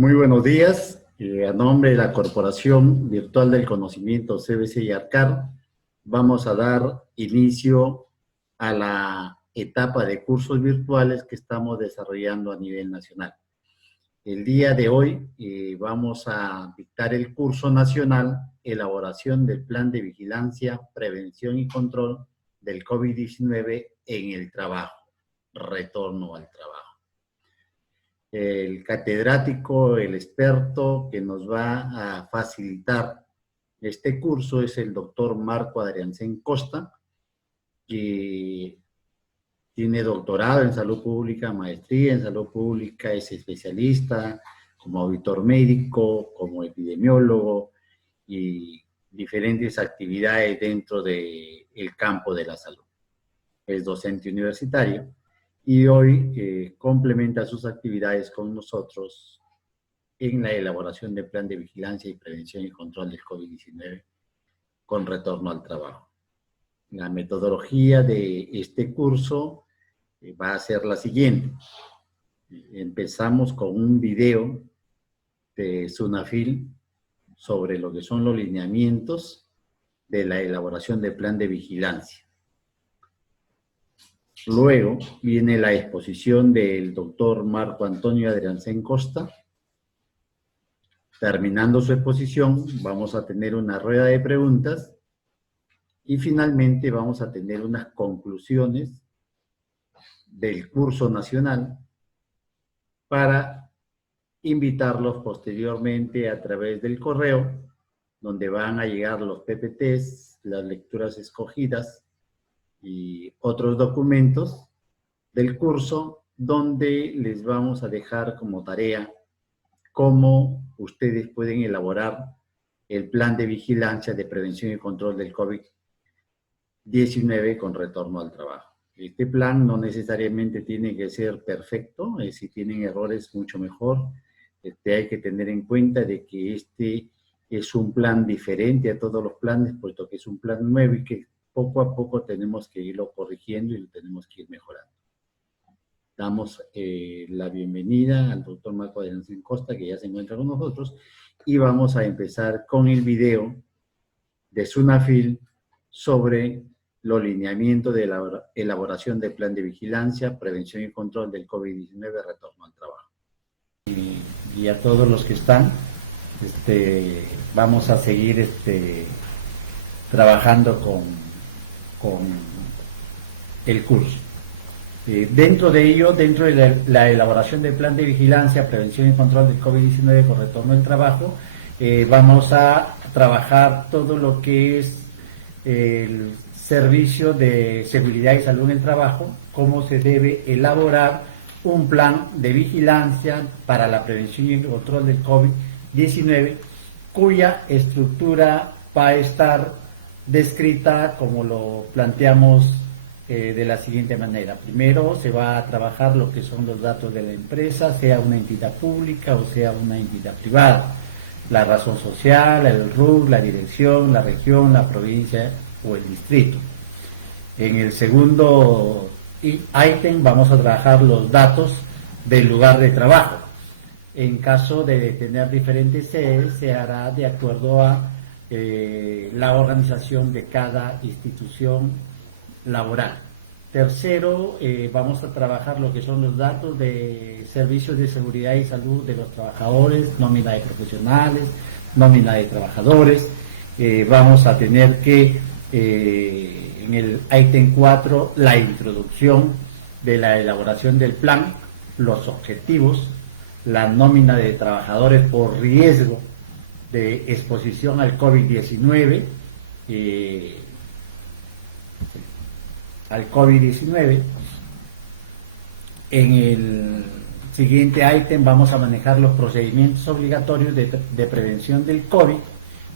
Muy buenos días. A nombre de la Corporación Virtual del Conocimiento CBC y ARCAR, vamos a dar inicio a la etapa de cursos virtuales que estamos desarrollando a nivel nacional. El día de hoy vamos a dictar el curso nacional Elaboración del Plan de Vigilancia, Prevención y Control del COVID-19 en el trabajo, retorno al trabajo. El catedrático, el experto que nos va a facilitar este curso es el doctor Marco Adriancén Costa, que tiene doctorado en salud pública, maestría en salud pública, es especialista como auditor médico, como epidemiólogo y diferentes actividades dentro del campo de la salud. Es docente universitario y hoy complementa sus actividades con nosotros en la elaboración del plan de vigilancia y prevención y control del COVID-19 con retorno al trabajo. La metodología de este curso va a ser la siguiente. Empezamos con un video de SUNAFIL sobre lo que son los lineamientos de la elaboración del plan de vigilancia. Luego viene la exposición del doctor Marco Antonio Adriancén Costa. Terminando su exposición, vamos a tener una rueda de preguntas y finalmente vamos a tener unas conclusiones del curso nacional para invitarlos posteriormente a través del correo, donde van a llegar los PPTs, las lecturas escogidas y otros documentos del curso, donde les vamos a dejar como tarea cómo ustedes pueden elaborar el plan de vigilancia, de prevención y control del COVID-19 con retorno al trabajo. Este plan no necesariamente tiene que ser perfecto, si tienen errores mucho mejor. Hay que tener en cuenta de que este es un plan diferente a todos los planes, puesto que es un plan nuevo y que poco a poco tenemos que irlo corrigiendo y lo tenemos que ir mejorando. Damos la bienvenida al doctor Marco Adriancén Costa, que ya se encuentra con nosotros, y vamos a empezar con el video de SUNAFIL sobre los lineamientos de la elaboración del plan de vigilancia, prevención y control del COVID-19, retorno al trabajo. Y a todos los que están, vamos a seguir trabajando con el curso. Dentro de ello, dentro de la elaboración del plan de vigilancia, prevención y control del COVID-19 con retorno al trabajo, vamos a trabajar todo lo que es el servicio de seguridad y salud en el trabajo, cómo se debe elaborar un plan de vigilancia para la prevención y control del COVID-19, cuya estructura va a estar descrita como lo planteamos de la siguiente manera. Primero se va a trabajar lo que son los datos de la empresa, sea una entidad pública o sea una entidad privada, la razón social, el RUC, la dirección, la región, la provincia o el distrito. En el segundo ítem vamos a trabajar los datos del lugar de trabajo. En caso de tener diferentes sedes, se hará de acuerdo a la organización de cada institución laboral. Tercero, vamos a trabajar lo que son los datos de servicios de seguridad y salud de los trabajadores, nómina de profesionales, nómina de trabajadores. Vamos a tener que, en el ítem 4, la introducción de la elaboración del plan, los objetivos, la nómina de trabajadores por riesgo de exposición al COVID-19, En el siguiente ítem vamos a manejar los procedimientos obligatorios de prevención del COVID,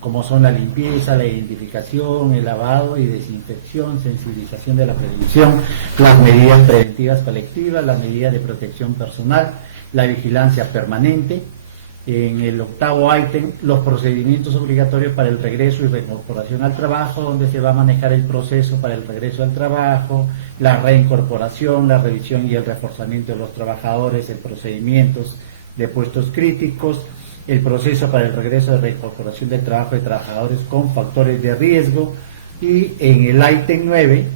como son la limpieza, la identificación, el lavado y desinfección, sensibilización de la prevención, las medidas preventivas colectivas, las medidas de protección personal, la vigilancia permanente. En el octavo ítem, los procedimientos obligatorios para el regreso y reincorporación al trabajo, donde se va a manejar el proceso para el regreso al trabajo, la reincorporación, la revisión y el reforzamiento de los trabajadores, el procedimientos de puestos críticos, el proceso para el regreso de reincorporación del trabajo de trabajadores con factores de riesgo, y en el ítem 9,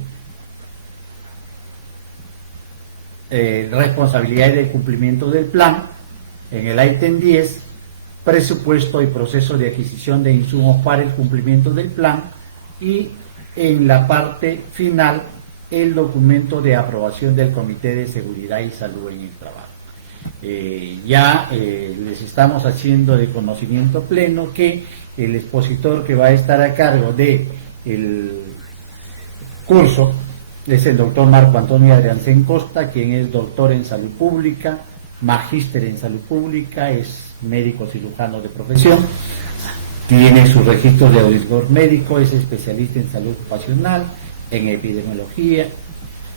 responsabilidades del cumplimiento del plan. En el ítem 10, presupuesto y proceso de adquisición de insumos para el cumplimiento del plan, y en la parte final el documento de aprobación del Comité de Seguridad y Salud en el Trabajo. Les estamos haciendo de conocimiento pleno que el expositor que va a estar a cargo del curso es el doctor Marco Antonio Adriancén Costa, quien es doctor en salud pública, magíster en salud pública, es médico cirujano de profesión, tiene sus registros de auditor médico, es especialista en salud ocupacional, en epidemiología,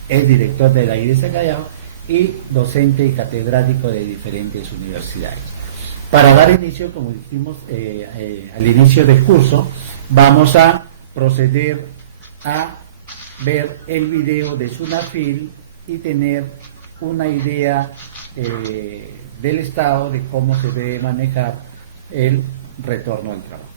es director de la IDES Callao y docente y catedrático de diferentes universidades. Para dar inicio, como dijimos al inicio del curso, vamos a proceder a ver el video de SUNAFIL y tener una idea del estado de cómo se debe manejar el retorno al trabajo.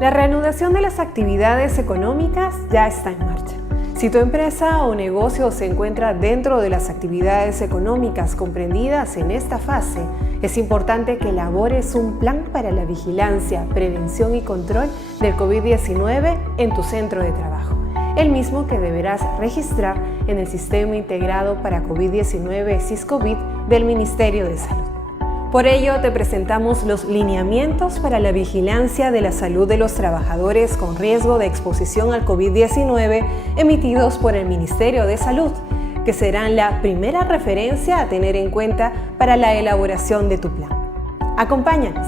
La reanudación de las actividades económicas ya está en marcha. Si tu empresa o negocio se encuentra dentro de las actividades económicas comprendidas en esta fase, es importante que elabores un plan para la vigilancia, prevención y control del COVID-19 en tu centro de trabajo, el mismo que deberás registrar en el Sistema Integrado para COVID-19 SISCOVID del Ministerio de Salud. Por ello, te presentamos los lineamientos para la vigilancia de la salud de los trabajadores con riesgo de exposición al COVID-19 emitidos por el Ministerio de Salud, que serán la primera referencia a tener en cuenta para la elaboración de tu plan. Acompáñanos.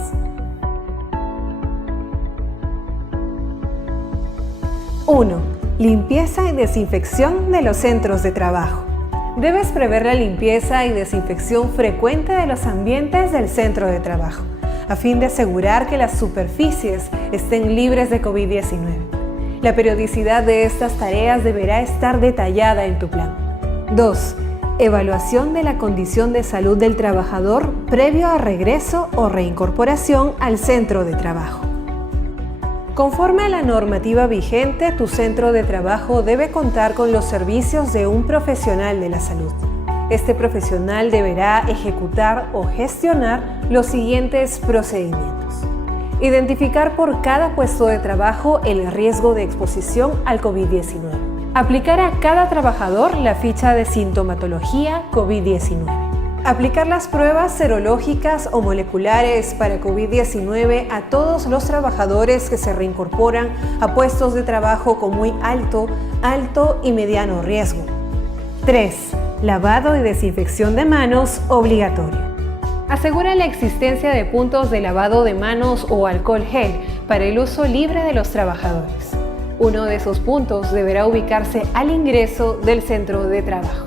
Uno, limpieza y desinfección de los centros de trabajo. Debes prever la limpieza y desinfección frecuente de los ambientes del centro de trabajo, a fin de asegurar que las superficies estén libres de COVID-19. La periodicidad de estas tareas deberá estar detallada en tu plan. 2. Evaluación de la condición de salud del trabajador previo a regreso o reincorporación al centro de trabajo. Conforme a la normativa vigente, tu centro de trabajo debe contar con los servicios de un profesional de la salud. Este profesional deberá ejecutar o gestionar los siguientes procedimientos. Identificar por cada puesto de trabajo el riesgo de exposición al COVID-19. Aplicar a cada trabajador la ficha de sintomatología COVID-19. Aplicar las pruebas serológicas o moleculares para COVID-19 a todos los trabajadores que se reincorporan a puestos de trabajo con muy alto y mediano riesgo. 3. Lavado y desinfección de manos obligatorio. Asegura la existencia de puntos de lavado de manos o alcohol gel para el uso libre de los trabajadores. Uno de esos puntos deberá ubicarse al ingreso del centro de trabajo.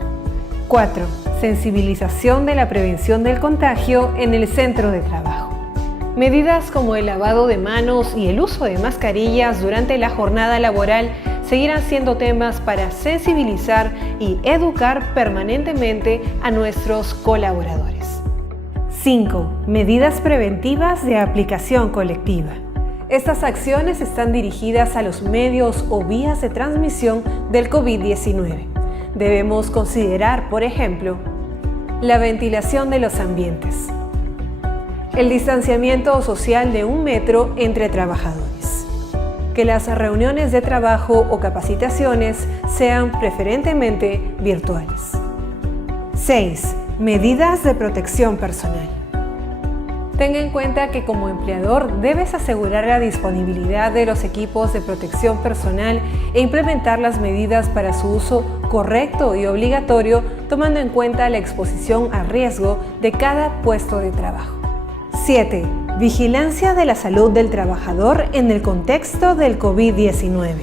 4. Sensibilización de la prevención del contagio en el centro de trabajo. Medidas como el lavado de manos y el uso de mascarillas durante la jornada laboral seguirán siendo temas para sensibilizar y educar permanentemente a nuestros colaboradores. 5. Medidas preventivas de aplicación colectiva. Estas acciones están dirigidas a los medios o vías de transmisión del COVID-19. Debemos considerar, por ejemplo, la ventilación de los ambientes, el distanciamiento social de 1 metro entre trabajadores, que las reuniones de trabajo o capacitaciones sean preferentemente virtuales. 6. Medidas de protección personal. Tenga en cuenta que como empleador debes asegurar la disponibilidad de los equipos de protección personal e implementar las medidas para su uso correcto y obligatorio, tomando en cuenta la exposición a riesgo de cada puesto de trabajo. 7. Vigilancia de la salud del trabajador en el contexto del COVID-19.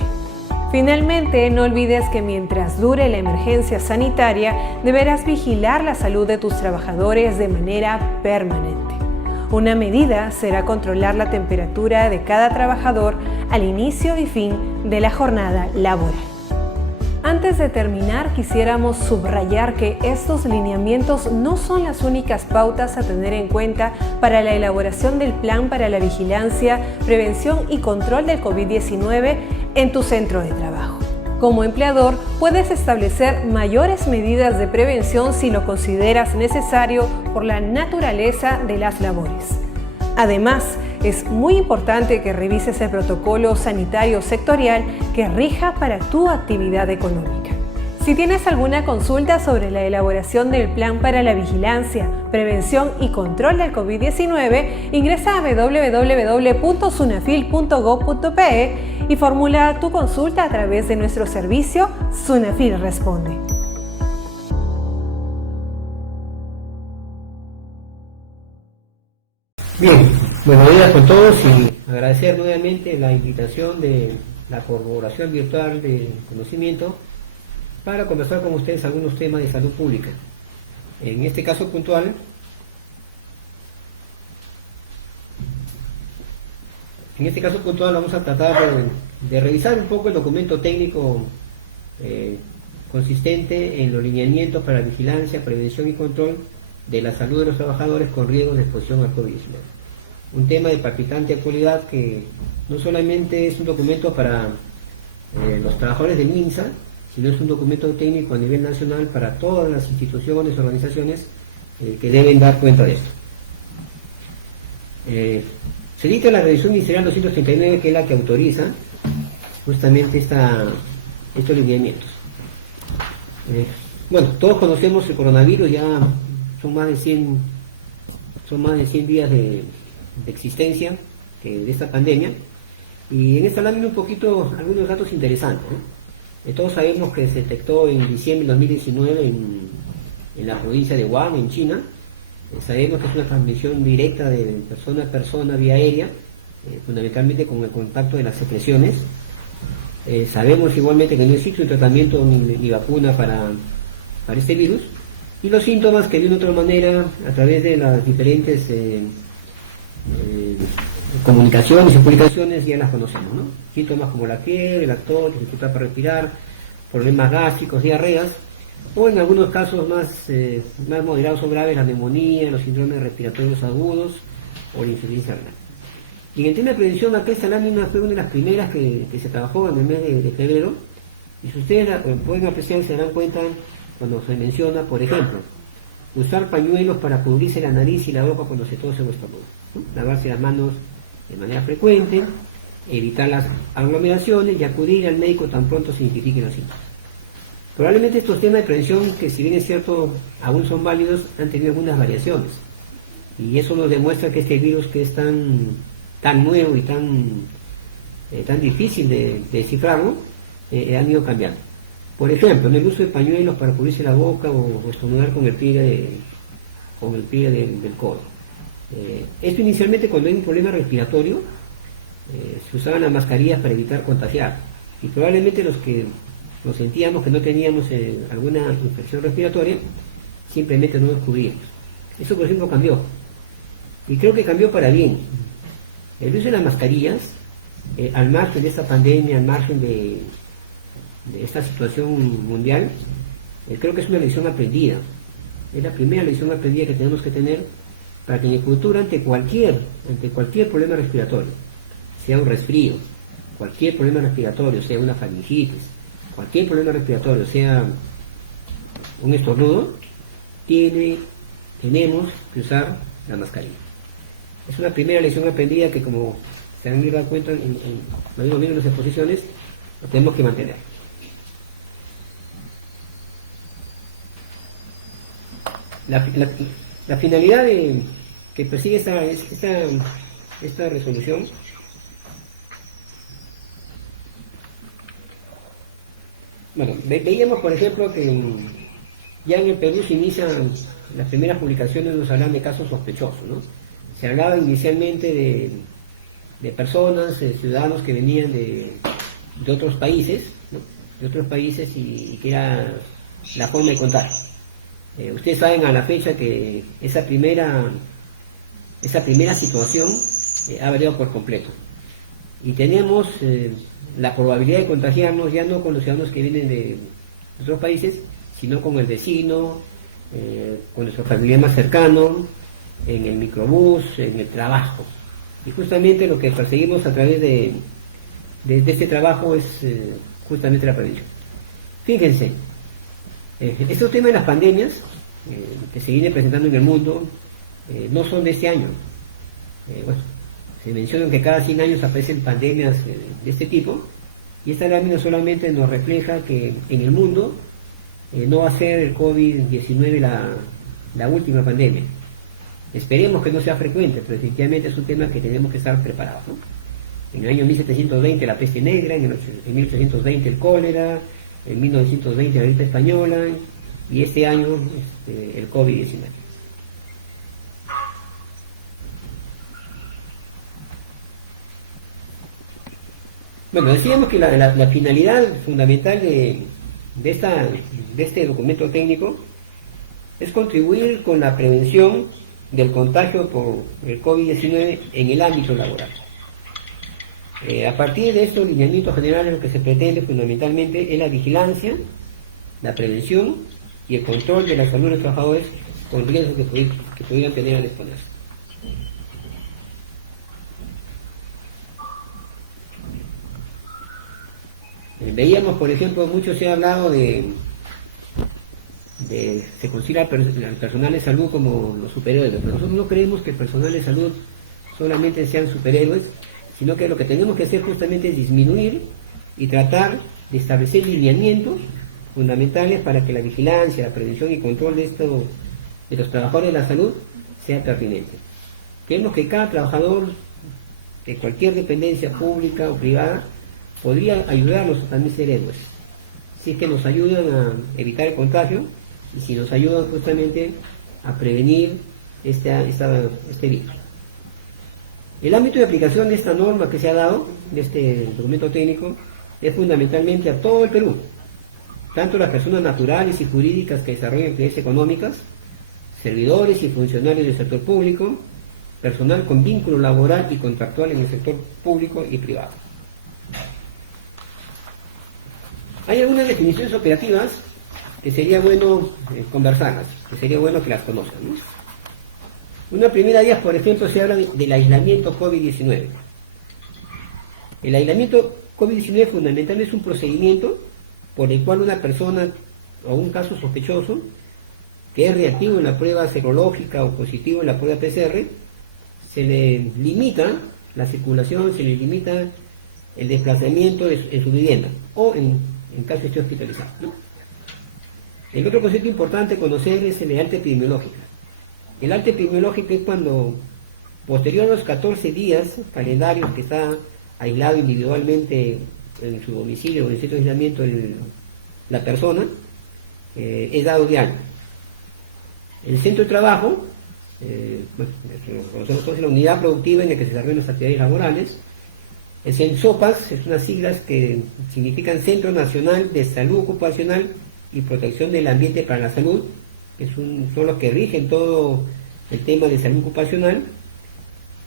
Finalmente, no olvides que mientras dure la emergencia sanitaria, deberás vigilar la salud de tus trabajadores de manera permanente. Una medida será controlar la temperatura de cada trabajador al inicio y fin de la jornada laboral. Antes de terminar, quisiéramos subrayar que estos lineamientos no son las únicas pautas a tener en cuenta para la elaboración del plan para la vigilancia, prevención y control del COVID-19 en tu centro de trabajo. Como empleador, puedes establecer mayores medidas de prevención si lo consideras necesario por la naturaleza de las labores. Además, es muy importante que revises el protocolo sanitario sectorial que rija para tu actividad económica. Si tienes alguna consulta sobre la elaboración del plan para la vigilancia, prevención y control del COVID-19, ingresa a www.sunafil.gov.pe y formula tu consulta a través de nuestro servicio Sunafil Responde. Bien, buenos días con todos y agradecer nuevamente la invitación de la Corporación Virtual de Conocimiento para conversar con ustedes algunos temas de salud pública. En este caso puntual, vamos a tratar de revisar un poco el documento técnico consistente en los lineamientos para la vigilancia, prevención y control de la salud de los trabajadores con riesgos de exposición al COVID-19. Un tema de palpitante actualidad que no solamente es un documento para los trabajadores del MINSA, sino es un documento técnico a nivel nacional para todas las instituciones, organizaciones que deben dar cuenta de esto. Se dicta la Resolución Ministerial 239, que es la que autoriza justamente estos lineamientos. Bueno, todos conocemos el coronavirus, ya son más de 100 días de existencia de esta pandemia, y en esta lámina un poquito algunos datos interesantes, ¿no? Todos sabemos que se detectó en diciembre de 2019 en la provincia de Wuhan, en China. Sabemos que es una transmisión directa de persona a persona vía aérea, fundamentalmente con el contacto de las secreciones. Sabemos igualmente que no existe un tratamiento ni vacuna para este virus, y los síntomas que de una u otra manera, a través de las diferentes comunicaciones y publicaciones, ya las conocemos, ¿no? Síntomas como la fiebre, la tos, dificultad para respirar, problemas gástricos, diarreas, o en algunos casos más moderados o graves, la neumonía, los síndromes respiratorios agudos o la insuficiencia renal. Y en el tema de prevención, acá esta lámina fue una de las primeras que se trabajó en el mes de febrero, y si ustedes pueden apreciar, se darán cuenta cuando se menciona, por ejemplo, usar pañuelos para cubrirse la nariz y la boca cuando se tose o estornuda, ¿no? Lavarse las manos de manera frecuente, evitar las aglomeraciones y acudir al médico tan pronto se identifiquen los síntomas. Probablemente estos temas de prevención, que si bien es cierto aún son válidos, han tenido algunas variaciones, y eso nos demuestra que este virus, que es tan nuevo y tan difícil de descifrarlo, han ido cambiando. Por ejemplo, en el uso de pañuelos para cubrirse la boca o estornudar con el pliegue del codo. Esto inicialmente, cuando hay un problema respiratorio, se usaban las mascarillas para evitar contagiar, y probablemente los que nos sentíamos que no teníamos alguna infección respiratoria, simplemente no nos cubríamos. Eso, por ejemplo, cambió, y creo que cambió para bien. El uso de las mascarillas, al margen de esta pandemia, al margen de esta situación mundial, creo que es una lección aprendida. Es la primera lección aprendida que tenemos que tener para que en el futuro, ante cualquier problema respiratorio, sea un resfrío, cualquier problema respiratorio, sea una faringitis, cualquier problema respiratorio, sea un estornudo, tenemos que usar la mascarilla. Es una primera lección aprendida que, como se han dado cuenta en las exposiciones, lo tenemos que mantener. La finalidad que persigue esta resolución Bueno, veíamos, por ejemplo, que ya en el Perú se inician las primeras publicaciones, nos hablan de casos sospechosos, ¿no? Se hablaba inicialmente de personas, ciudadanos que venían de otros países, ¿no? De otros países, y que era la forma de contar. Ustedes saben a la fecha que esa primera esa primera situación ha variado por completo. Y tenemos la probabilidad de contagiarnos ya no con los ciudadanos que vienen de otros países, sino con el vecino, con nuestro familiar más cercano, en el microbús, en el trabajo. Y justamente lo que perseguimos a través de este trabajo es justamente la prevención. Fíjense, estos temas de las pandemias que se vienen presentando en el mundo no son de este año. Bueno, se menciona que cada 100 años aparecen pandemias de este tipo, y esta lámina solamente nos refleja que en el mundo no va a ser el COVID-19 la última pandemia. Esperemos que no sea frecuente, pero definitivamente es un tema que tenemos que estar preparados, ¿no? En el año 1720 la peste negra, en 1820 el cólera, en 1920 la gripe española, y este año el COVID-19. Bueno, decíamos que la finalidad fundamental de este documento técnico es contribuir con la prevención del contagio por el COVID-19 en el ámbito laboral. A partir de estos lineamientos generales, lo que se pretende fundamentalmente es la vigilancia, la prevención y el control de la salud de los trabajadores con riesgos que pudieran tener al exponerse. Veíamos, por ejemplo, mucho se ha hablado se considera al personal de salud como los superhéroes, pero nosotros no creemos que el personal de salud solamente sean superhéroes, sino que lo que tenemos que hacer justamente es disminuir y tratar de establecer lineamientos fundamentales para que la vigilancia, la prevención y control de los trabajadores de la salud sea pertinente. Creemos que cada trabajador de cualquier dependencia pública o privada podría ayudarnos a también ser héroes, si es que nos ayudan a evitar el contagio y si nos ayudan justamente a prevenir este virus. El ámbito de aplicación de esta norma que se ha dado, de este documento técnico, es fundamentalmente a todo el Perú, tanto las personas naturales y jurídicas que desarrollan actividades económicas, servidores y funcionarios del sector público, personal con vínculo laboral y contractual en el sector público y privado. Hay algunas definiciones operativas que sería bueno conversarlas, que sería bueno que las conozcan, ¿no? Una primera de ellas, por ejemplo, se habla del aislamiento COVID-19. El aislamiento COVID-19 fundamentalmente es un procedimiento por el cual una persona o un caso sospechoso que es reactivo en la prueba serológica o positivo en la prueba PCR, se le limita la circulación, se le limita el desplazamiento en su vivienda o en caso de esté hospitalizado, ¿no? El otro concepto importante conocer es el de alta epidemiológica. El alta epidemiológica es cuando, posterior a los 14 días calendarios que está aislado individualmente en su domicilio o en el centro de aislamiento la persona, es dado de alta. El centro de trabajo, conocemos todos la unidad productiva en la que se desarrollan las actividades laborales. El CENSOPAS es unas siglas que significan Centro Nacional de Salud Ocupacional y Protección del Ambiente para la Salud, que son los que rigen todo el tema de salud ocupacional.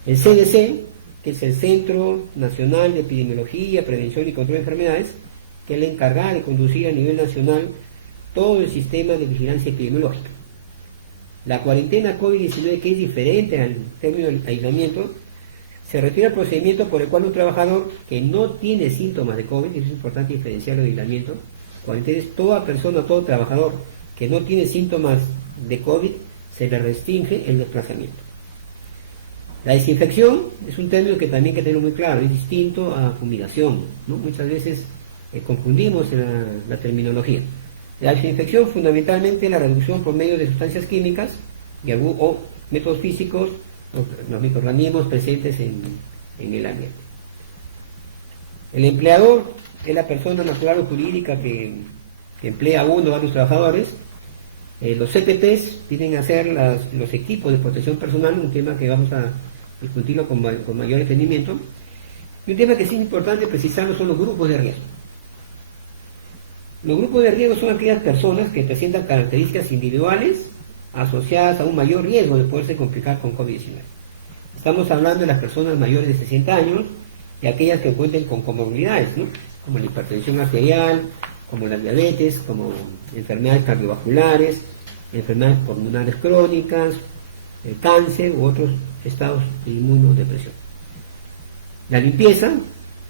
El CDC, que es el Centro Nacional de Epidemiología, Prevención y Control de Enfermedades, que es el encargado de conducir a nivel nacional todo el sistema de vigilancia epidemiológica. La cuarentena COVID-19, que es diferente al término del aislamiento, se refiere al procedimiento por el cual un trabajador que no tiene síntomas de COVID, y es importante diferenciar el aislamiento, cuarentena es toda persona, todo trabajador que no tiene síntomas de COVID, se le restringe el desplazamiento. La desinfección es un término que también hay que tenerlo muy claro, es distinto a fumigación, ¿no? Muchas veces confundimos la terminología. La desinfección fundamentalmente es la reducción por medio de sustancias químicas o métodos físicos, los microorganismos presentes en el ambiente. El empleador es la persona natural o jurídica que emplea a uno o varios trabajadores. Los CPPs tienen a ser los equipos de protección personal, un tema que vamos a discutirlo con mayor entendimiento. Y un tema que sí es importante precisarlo son los grupos de riesgo. Los grupos de riesgo son aquellas personas que presentan características individuales asociadas a un mayor riesgo de poderse complicar con COVID-19. Estamos hablando de las personas mayores de 60 años y aquellas que cuenten con comorbilidades, ¿no? Como la hipertensión arterial, como la diabetes, como enfermedades cardiovasculares, enfermedades pulmonares crónicas, el cáncer u otros estados de inmunodepresión. La limpieza,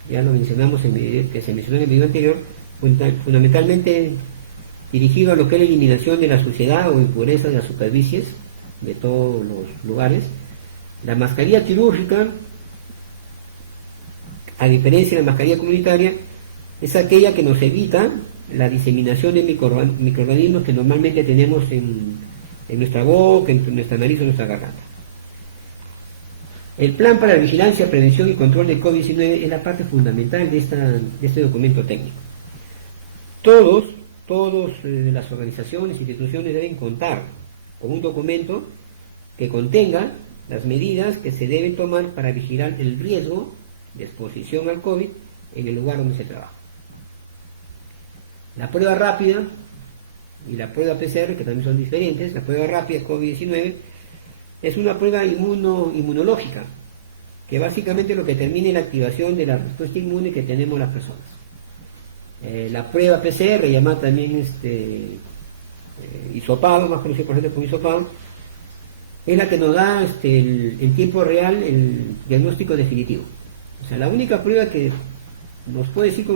ya lo mencionamos que se mencionó en el video anterior, fundamentalmente dirigido a lo que es la eliminación de la suciedad o impureza de las superficies de todos los lugares. La mascarilla quirúrgica, a diferencia de la mascarilla comunitaria, es aquella que nos evita la diseminación de microorganismos que normalmente tenemos en nuestra boca, en nuestra nariz o en nuestra garganta. El plan para la vigilancia, prevención y control de COVID-19 es la parte fundamental de este documento técnico. Todas las organizaciones e instituciones deben contar con un documento que contenga las medidas que se deben tomar para vigilar el riesgo de exposición al COVID en el lugar donde se trabaja. La prueba rápida y la prueba PCR, que también son diferentes, la prueba rápida COVID-19 es una prueba inmunológica, que básicamente lo que determina es la activación de la respuesta inmune que tenemos las personas. La prueba PCR, llamada también hisopado, más conocido por ejemplo como hisopado, es la que nos da en tiempo real el diagnóstico definitivo. O sea, la única prueba que nos puede decir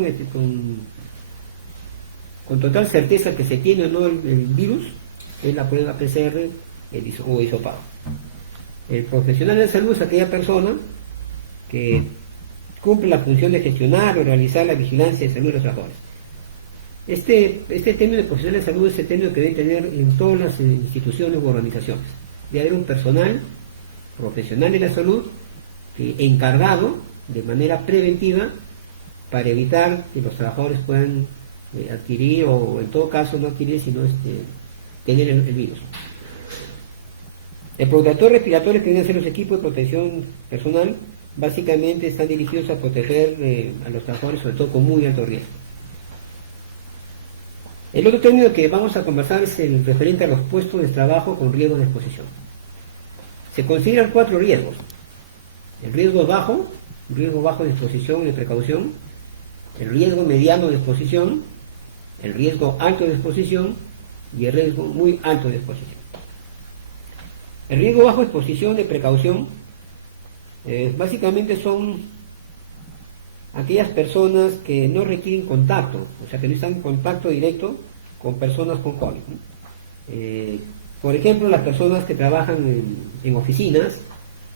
con total certeza que se tiene o no el virus es la prueba PCR o hisopado. El profesional de salud es aquella persona que cumple la función de gestionar o realizar la vigilancia de salud de los trabajadores. Este término de profesional de salud es el término que debe tener en todas las instituciones u organizaciones. Debe haber un personal profesional de la salud encargado de manera preventiva para evitar que los trabajadores puedan adquirir, o en todo caso no adquirir, sino tener el virus. El protector respiratorio que vienen a ser los equipos de protección personal básicamente están dirigidos a proteger a los trabajadores, sobre todo con muy alto riesgo. El otro término que vamos a conversar es el referente a los puestos de trabajo con riesgo de exposición. Se consideran 4 riesgos: el riesgo bajo de exposición y de precaución, el riesgo mediano de exposición, el riesgo alto de exposición y el riesgo muy alto de exposición. El riesgo bajo de exposición de precaución básicamente son aquellas personas que no requieren contacto, o sea que no están en contacto directo con personas con COVID, ¿no? Por ejemplo, las personas que trabajan en oficinas,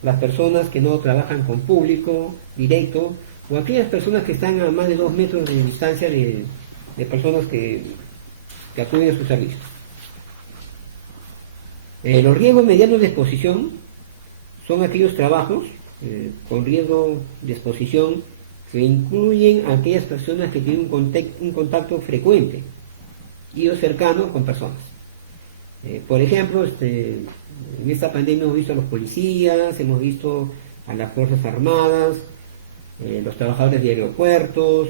las personas que no trabajan con público directo, o aquellas personas que están a más de 2 metros de distancia de personas que acuden a sus servicios. Los riesgos medianos de exposición son aquellos trabajos con riesgo de exposición que incluyen a aquellas personas que tienen un contacto frecuente y o cercano con personas. Por ejemplo, en esta pandemia hemos visto a los policías, hemos visto a las Fuerzas Armadas, los trabajadores de aeropuertos,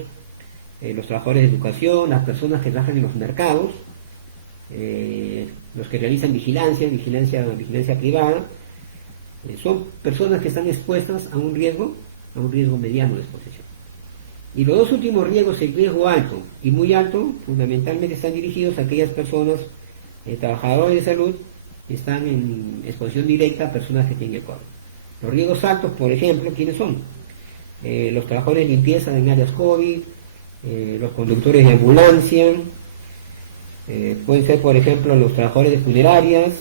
los trabajadores de educación, las personas que trabajan en los mercados, los que realizan vigilancia privada, son personas que están expuestas a un riesgo mediano de exposición. Y los dos últimos riesgos, el riesgo alto y muy alto, fundamentalmente están dirigidos a aquellas personas, trabajadores de salud, que están en exposición directa a personas que tienen el COVID. Los riesgos altos, por ejemplo, ¿quiénes son? Los trabajadores de limpieza en áreas COVID, los conductores de ambulancia, pueden ser, por ejemplo, los trabajadores de funerarias,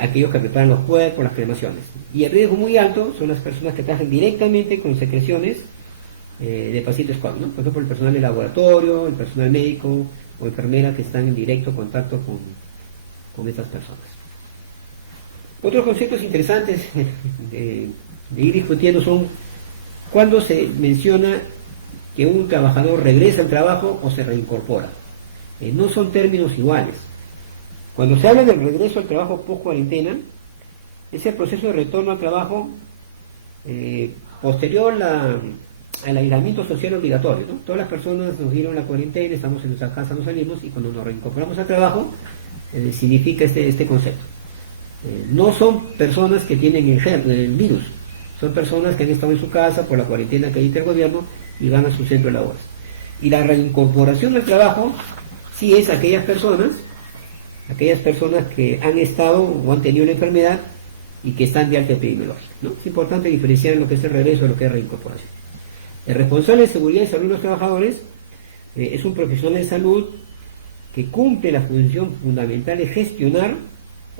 aquellos que preparan los cuerpos, las cremaciones. Y el riesgo muy alto son las personas que trabajan directamente con secreciones de pacientes COVID, ¿no? Por ejemplo, el personal de laboratorio, el personal médico o enfermera que están en directo contacto con estas personas. Otros conceptos interesantes de ir discutiendo son cuando se menciona que un trabajador regresa al trabajo o se reincorpora. No son términos iguales. Cuando se habla del regreso al trabajo post cuarentena, es el proceso de retorno al trabajo posterior al aislamiento social obligatorio, ¿no? Todas las personas nos dieron la cuarentena, estamos en nuestra casa, no salimos, y cuando nos reincorporamos al trabajo, significa este concepto. No son personas que tienen el virus, Son personas que han estado en su casa por la cuarentena que dicta el gobierno y van a su centro de labores. Y la reincorporación al trabajo sí es aquellas personas que han estado o han tenido la enfermedad y que están de alta epidemiológica, ¿no? Es importante diferenciar lo que es el regreso de lo que es reincorporación. El responsable de seguridad y salud de los trabajadores es un profesional de salud que cumple la función fundamental de gestionar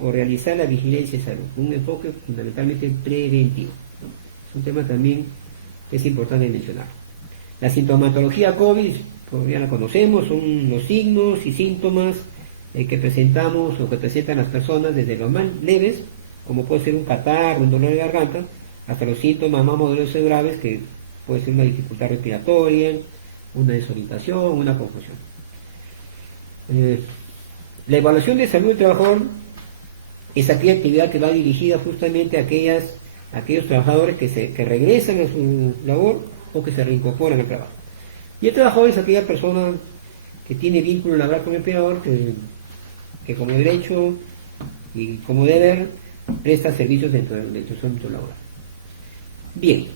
o realizar la vigilancia de salud, un enfoque fundamentalmente preventivo, ¿no? Es un tema también que es importante mencionar. La sintomatología COVID, pues ya la conocemos, son los signos y síntomas que presentamos o que presentan las personas desde los más leves, como puede ser un catarro, un dolor de garganta, hasta los síntomas más modernos y graves, que puede ser una dificultad respiratoria, una desorientación, una confusión. La evaluación de salud del trabajador es aquella actividad que va dirigida justamente a aquellos trabajadores que regresan a su labor o que se reincorporan al trabajo. Y el trabajador es aquella persona que tiene vínculo laboral con el empleador, que como derecho y como deber presta servicios dentro de su ámbito laboral. Bien,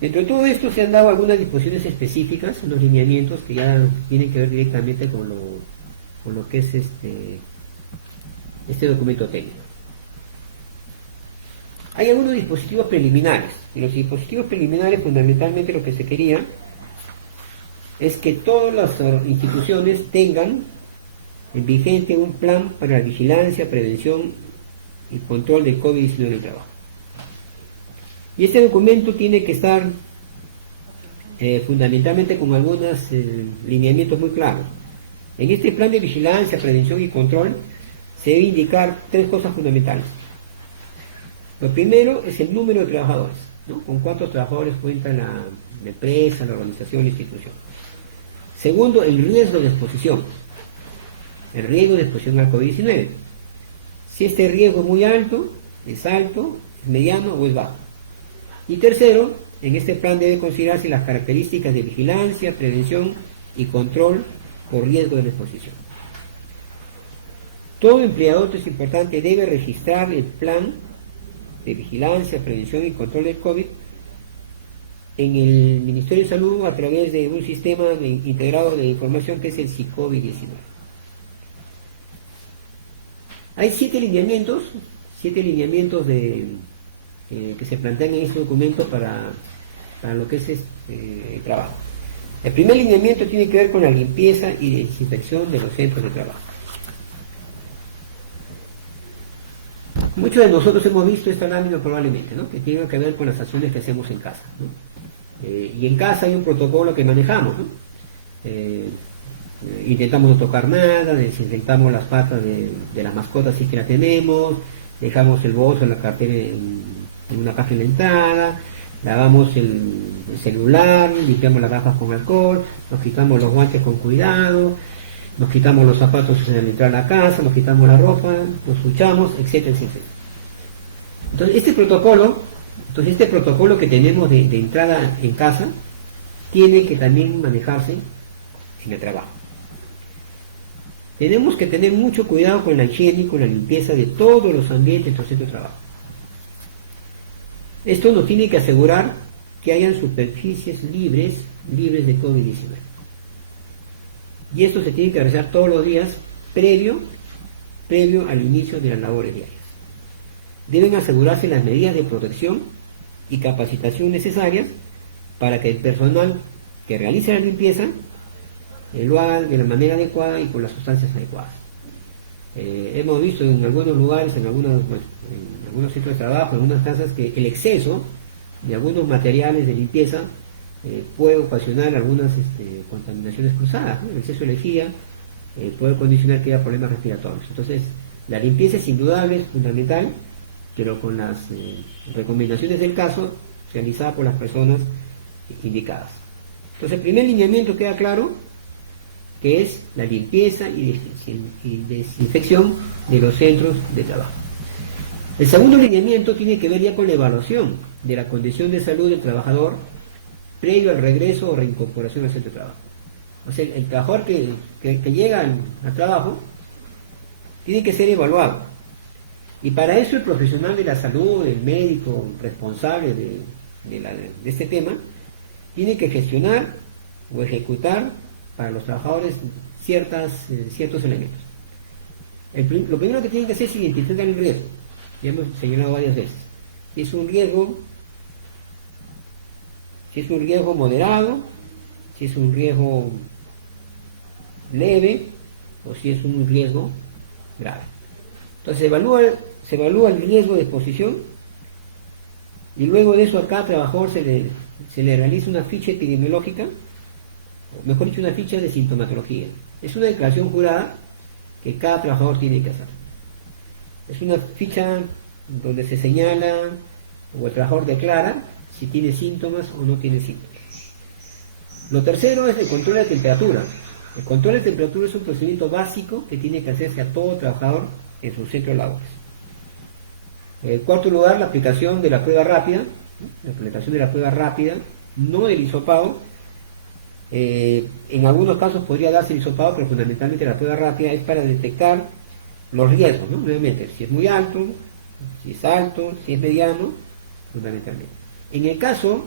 dentro de todo esto se han dado algunas disposiciones específicas, unos lineamientos que ya tienen que ver directamente con lo que es este documento técnico. Hay algunos dispositivos preliminares, y los dispositivos preliminares fundamentalmente lo que se quería es que todas las instituciones tengan en vigente un plan para la vigilancia, prevención y control del COVID-19 en el trabajo. Y este documento tiene que estar fundamentalmente con algunos lineamientos muy claros. En este plan de vigilancia, prevención y control se debe indicar tres cosas fundamentales. Lo primero es el número de trabajadores, ¿no? Con cuántos trabajadores cuenta la empresa, la organización, la institución. Segundo, el riesgo de exposición. El riesgo de exposición al COVID-19. Si este riesgo es muy alto, es mediano o es bajo. Y tercero, en este plan debe considerarse las características de vigilancia, prevención y control por riesgo de la exposición. Todo empleador, esto es importante, debe registrar el plan de vigilancia, prevención y control del COVID en el Ministerio de Salud a través de un sistema integrado de información que es el SICOVID-19. Hay 7 lineamientos que se plantean en este documento para lo que es el trabajo. El primer lineamiento tiene que ver con la limpieza y desinfección de los centros de trabajo. Muchos de nosotros hemos visto esta lámina probablemente, ¿no? Que tiene que ver con las acciones que hacemos en casa, ¿no? Y en casa hay un protocolo que manejamos, ¿no? Intentamos no tocar nada, desinfectamos las patas de las mascotas si que la tenemos, dejamos el bolso, la cartera en una caja de la entrada, lavamos el celular, limpiamos las gafas con alcohol, nos quitamos los guantes con cuidado, nos quitamos los zapatos al entrar a la casa, nos quitamos la ropa, nos duchamos, etcétera, etcétera. Entonces este protocolo que tenemos de entrada en casa tiene que también manejarse en el trabajo. Tenemos que tener mucho cuidado con la higiene y con la limpieza de todos los ambientes de nuestro centro de trabajo. Esto nos tiene que asegurar que hayan superficies libres de COVID-19. Y esto se tiene que realizar todos los días previo al inicio de las labores diarias. Deben asegurarse las medidas de protección y capacitación necesarias para que el personal que realice la limpieza lo haga de la manera adecuada y con las sustancias adecuadas. Hemos visto en algunos lugares, en algunos centros de trabajo, en algunas casas, que el exceso de algunos materiales de limpieza puede ocasionar algunas contaminaciones cruzadas, ¿no? El exceso de lejía puede condicionar que haya problemas respiratorios. Entonces, la limpieza es indudable, es fundamental, pero con las recomendaciones del caso realizadas por las personas indicadas. Entonces, el primer lineamiento queda claro, que es la limpieza y desinfección de los centros de trabajo. El segundo lineamiento tiene que ver ya con la evaluación de la condición de salud del trabajador previo al regreso o reincorporación al centro de trabajo. O sea, el trabajador que llega al trabajo tiene que ser evaluado. Y para eso el profesional de la salud, el médico responsable de este tema, tiene que gestionar o ejecutar para los trabajadores ciertos elementos. Lo primero que tienen que hacer es identificar el riesgo. Ya hemos señalado varias veces. Si es un riesgo moderado, si es un riesgo leve o si es un riesgo grave. Entonces se evalúa el riesgo de exposición y luego de eso a cada trabajador se le realiza una ficha epidemiológica, o mejor dicho, una ficha de sintomatología. Es una declaración jurada que cada trabajador tiene que hacer. Es una ficha donde se señala o el trabajador declara si tiene síntomas o no tiene síntomas. Lo tercero es el control de temperatura. El control de temperatura es un procedimiento básico que tiene que hacerse a todo trabajador en su centro de labores. En cuarto lugar, la aplicación de la prueba rápida, no del hisopado. En algunos casos podría darse el hisopado, pero fundamentalmente la prueba rápida es para detectar los riesgos, ¿no? Nuevamente, si es muy alto, si es mediano, fundamentalmente. En el caso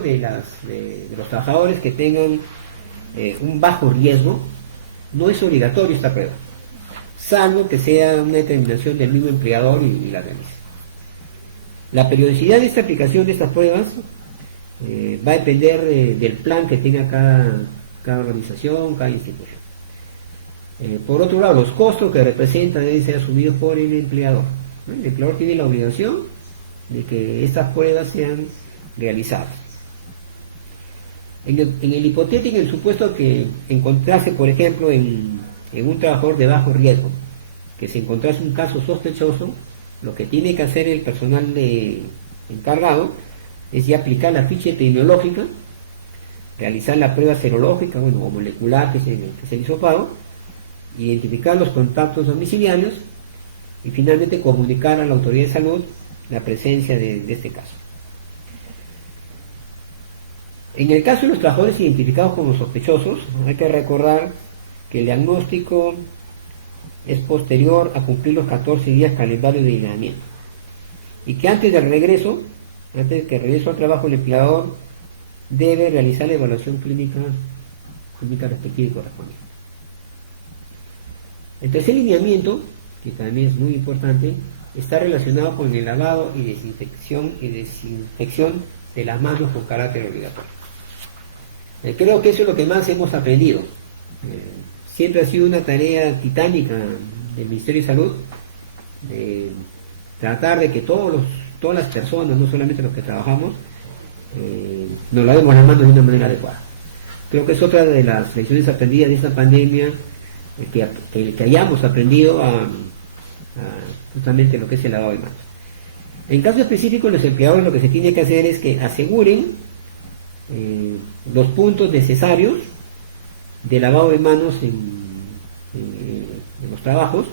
de los trabajadores que tengan un bajo riesgo, no es obligatorio esta prueba, salvo que sea una determinación del mismo empleador y la realice. La periodicidad de esta aplicación de estas pruebas va a depender del plan que tenga cada organización, cada institución. Por otro lado, los costos que representa deben ser asumidos por el empleador, ¿no? El empleador tiene la obligación de que estas pruebas sean realizadas. En el hipotético, en el supuesto que encontrase, por ejemplo, en un trabajador de bajo riesgo, que se encontrase un caso sospechoso, lo que tiene que hacer el personal encargado es ya aplicar la ficha epidemiológica, realizar la prueba serológica, o molecular, que es el hisopado, identificar los contactos domiciliarios y finalmente comunicar a la autoridad de salud la presencia de este caso. En el caso de los trabajadores identificados como sospechosos, hay que recordar que el diagnóstico es posterior a cumplir los 14 días calendario de aislamiento y que antes de que regrese al trabajo, el empleador debe realizar la evaluación clínica respectiva y correspondiente. El tercer lineamiento, que también es muy importante, está relacionado con el lavado y desinfección de las manos con carácter obligatorio. Creo que eso es lo que más hemos aprendido. Siempre ha sido una tarea titánica del Ministerio de Salud, de tratar de que todas las personas, no solamente los que trabajamos, nos lavemos las manos de una manera adecuada. Creo que es otra de las lecciones aprendidas de esta pandemia, que hayamos aprendido a justamente lo que es el lavado de manos. En caso específico, los empleadores lo que se tiene que hacer es que aseguren los puntos necesarios de lavado de manos en los trabajos,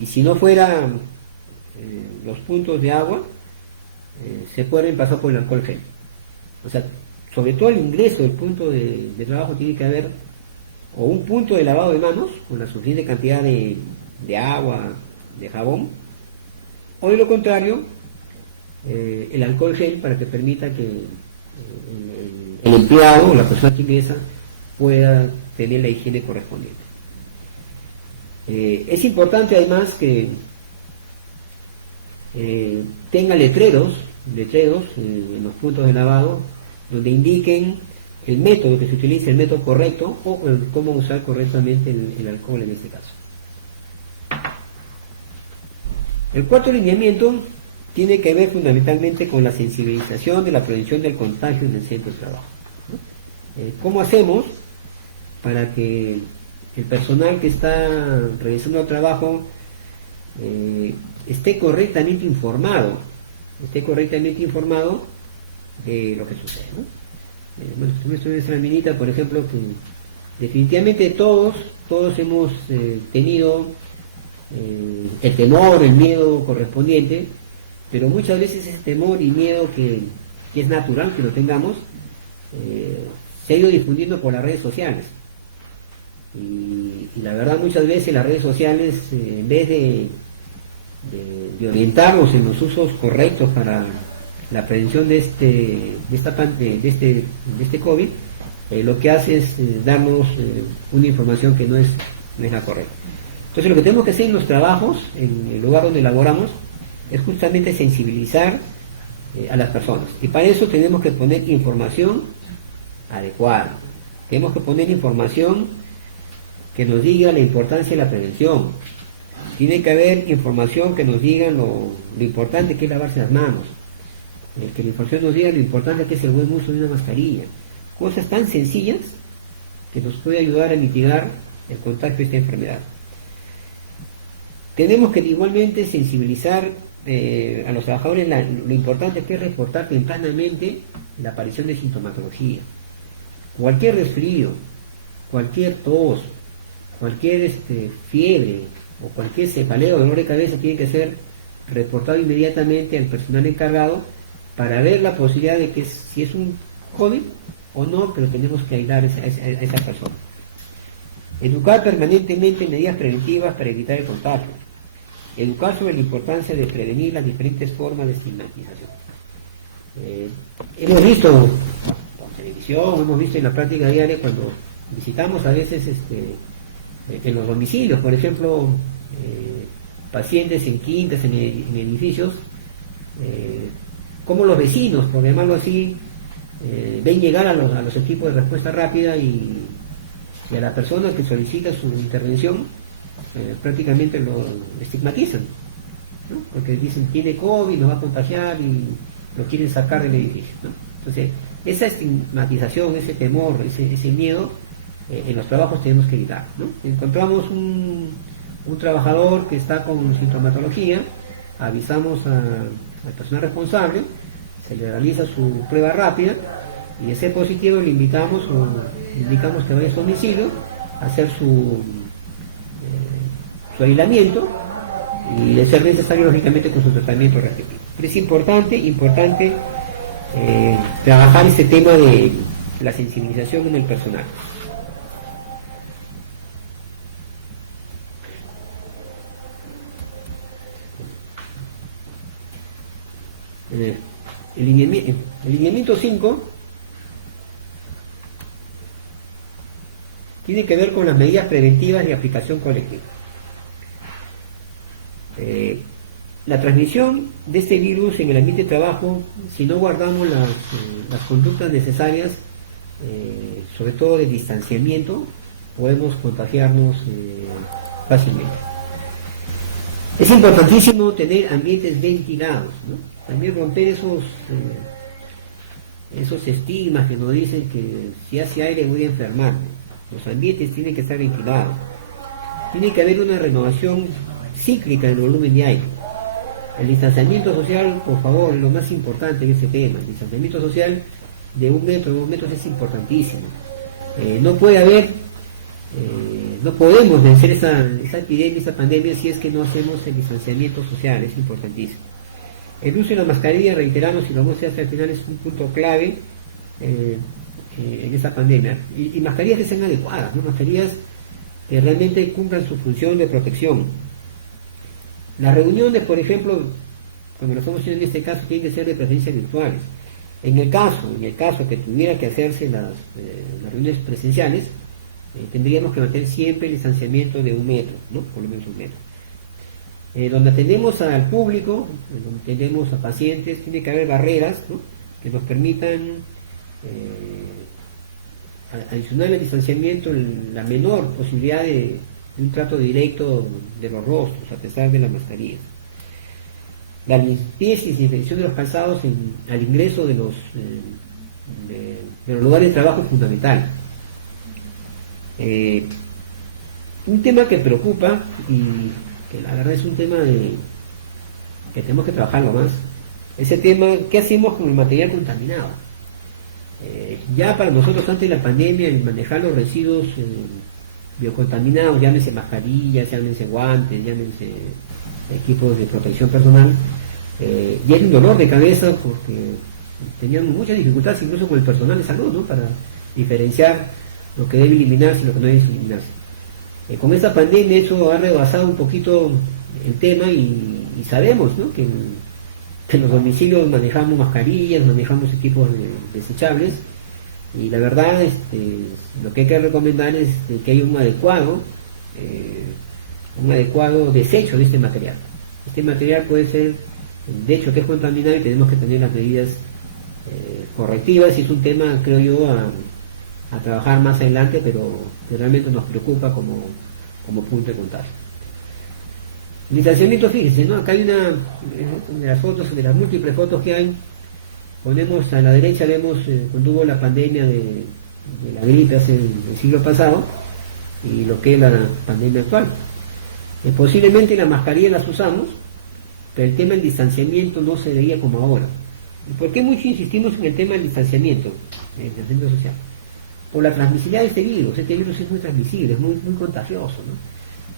y si no fueran los puntos de agua, se pueden pasar por el alcohol gel. O sea, sobre todo el ingreso del punto de trabajo tiene que haber o un punto de lavado de manos con la suficiente cantidad de agua, de jabón, o de lo contrario, el alcohol gel, para que permita que el empleado o la persona que ingresa pueda tener la higiene correspondiente. Es importante además que tenga letreros en los puntos de lavado donde indiquen el método que se utiliza, el método correcto, o cómo usar correctamente el alcohol en este caso. El cuarto lineamiento tiene que ver fundamentalmente con la sensibilización de la prevención del contagio en el centro de trabajo, ¿no? ¿Cómo hacemos para que el personal que está realizando el trabajo esté correctamente informado de lo que sucede, ¿no? Esto es una minita, por ejemplo, que definitivamente todos hemos tenido el temor, el miedo correspondiente, pero muchas veces ese temor y miedo que es natural que lo tengamos, se ha ido difundiendo por las redes sociales. Y la verdad, muchas veces las redes sociales, en vez de de orientarnos en los usos correctos para la prevención de este COVID, lo que hace es darnos una información que no es la correcta. Entonces lo que tenemos que hacer en los trabajos, en el lugar donde laboramos, es justamente sensibilizar a las personas. Y para eso tenemos que poner información adecuada. Tenemos que poner información que nos diga la importancia de la prevención. Tiene que haber información que nos diga lo importante que es lavarse las manos. Que la información nos diga lo importante que es el buen uso de una mascarilla. Cosas tan sencillas que nos puede ayudar a mitigar el contagio de esta enfermedad. Tenemos que igualmente sensibilizar a los trabajadores lo importante que es reportar tempranamente la aparición de sintomatología. Cualquier resfrío, cualquier tos, cualquier fiebre o cualquier cefaleo o dolor de cabeza tiene que ser reportado inmediatamente al personal encargado para ver la posibilidad de que si es un COVID o no, pero tenemos que aislar a esa persona. Educar permanentemente en medidas preventivas para evitar el contagio. Educar sobre la importancia de prevenir las diferentes formas de estigmatización. Hemos visto por televisión, hemos visto en la práctica diaria cuando visitamos a veces en los domicilios, por ejemplo, pacientes en quintas, en edificios, como los vecinos, por llamarlo así, ven llegar a los equipos de respuesta rápida y a la persona que solicita su intervención prácticamente lo estigmatizan, ¿no? Porque dicen tiene COVID, nos va a contagiar y lo quieren sacar del edificio, ¿no? Entonces, esa estigmatización, ese temor, ese miedo, en los trabajos tenemos que evitar, ¿no? Encontramos un trabajador que está con sintomatología, avisamos al personal responsable, se le realiza su prueba rápida y de ser positivo le invitamos o le indicamos que vaya a su domicilio a hacer su aislamiento y de ser necesario lógicamente con su tratamiento respectivo. Pero es importante trabajar este tema de la sensibilización en el personal. El lineamiento 5 tiene que ver con las medidas preventivas de aplicación colectiva. La transmisión de este virus en el ambiente de trabajo, si no guardamos las conductas necesarias, sobre todo de distanciamiento, podemos contagiarnos fácilmente. Es importantísimo tener ambientes ventilados, ¿no? También romper esos estigmas que nos dicen que si hace aire voy a enfermarme. Los ambientes tienen que estar ventilados. Tiene que haber una renovación cíclica del volumen de aire. El distanciamiento social, por favor, es lo más importante en este tema. El distanciamiento social de 1 metro, 2 metros es importantísimo. No podemos vencer esa epidemia, esa pandemia, si es que no hacemos el distanciamiento social, es importantísimo. El uso de la mascarilla, reiteramos, y lo vamos a hacer hasta el final, es un punto clave en esta pandemia. Y mascarillas que sean adecuadas, ¿no? Mascarillas que realmente cumplan su función de protección. Las reuniones, por ejemplo, como lo estamos haciendo en este caso, tienen que ser de presencia virtuales. En el caso que tuviera que hacerse las reuniones presenciales, tendríamos que mantener siempre el distanciamiento de 1 metro, ¿no? Por lo menos 1 metro. Donde atendemos al público, donde atendemos a pacientes, tiene que haber barreras, ¿no? Que nos permitan adicionar al distanciamiento la menor posibilidad de un trato directo de los rostros, a pesar de la mascarilla. La limpieza y desinfección de los calzados al ingreso de los lugares de trabajo es fundamental. Un tema que preocupa y que la verdad es un tema que tenemos que trabajarlo más, ese tema, ¿qué hacemos con el material contaminado? Ya para nosotros antes de la pandemia, el manejar los residuos biocontaminados, llámense mascarillas, llámense guantes, llámense equipos de protección personal, ya es un dolor de cabeza porque tenían muchas dificultades incluso con el personal de salud, ¿no? Para diferenciar lo que debe eliminarse y lo que no debe eliminarse. Con esta pandemia eso ha rebasado un poquito el tema y y sabemos, ¿no?, que en los domicilios manejamos mascarillas, manejamos equipos desechables, y la verdad lo que hay que recomendar es que haya un adecuado desecho de este material. Este material puede ser, de hecho, que es contaminado, y tenemos que tener las medidas correctivas, y es un tema, creo yo, a trabajar más adelante, pero que realmente nos preocupa como punto de contagio. Distanciamiento, fíjense, ¿no? Acá hay una de las fotos, de las múltiples fotos que hay, ponemos a la derecha, vemos cuando hubo la pandemia de la gripe hace el siglo pasado, y lo que es la pandemia actual. Posiblemente las mascarillas las usamos, pero el tema del distanciamiento no se veía como ahora. ¿Y por qué mucho insistimos en el tema del distanciamiento social? Por la transmisibilidad de este virus. Este virus es muy transmisible, es muy contagioso, ¿no?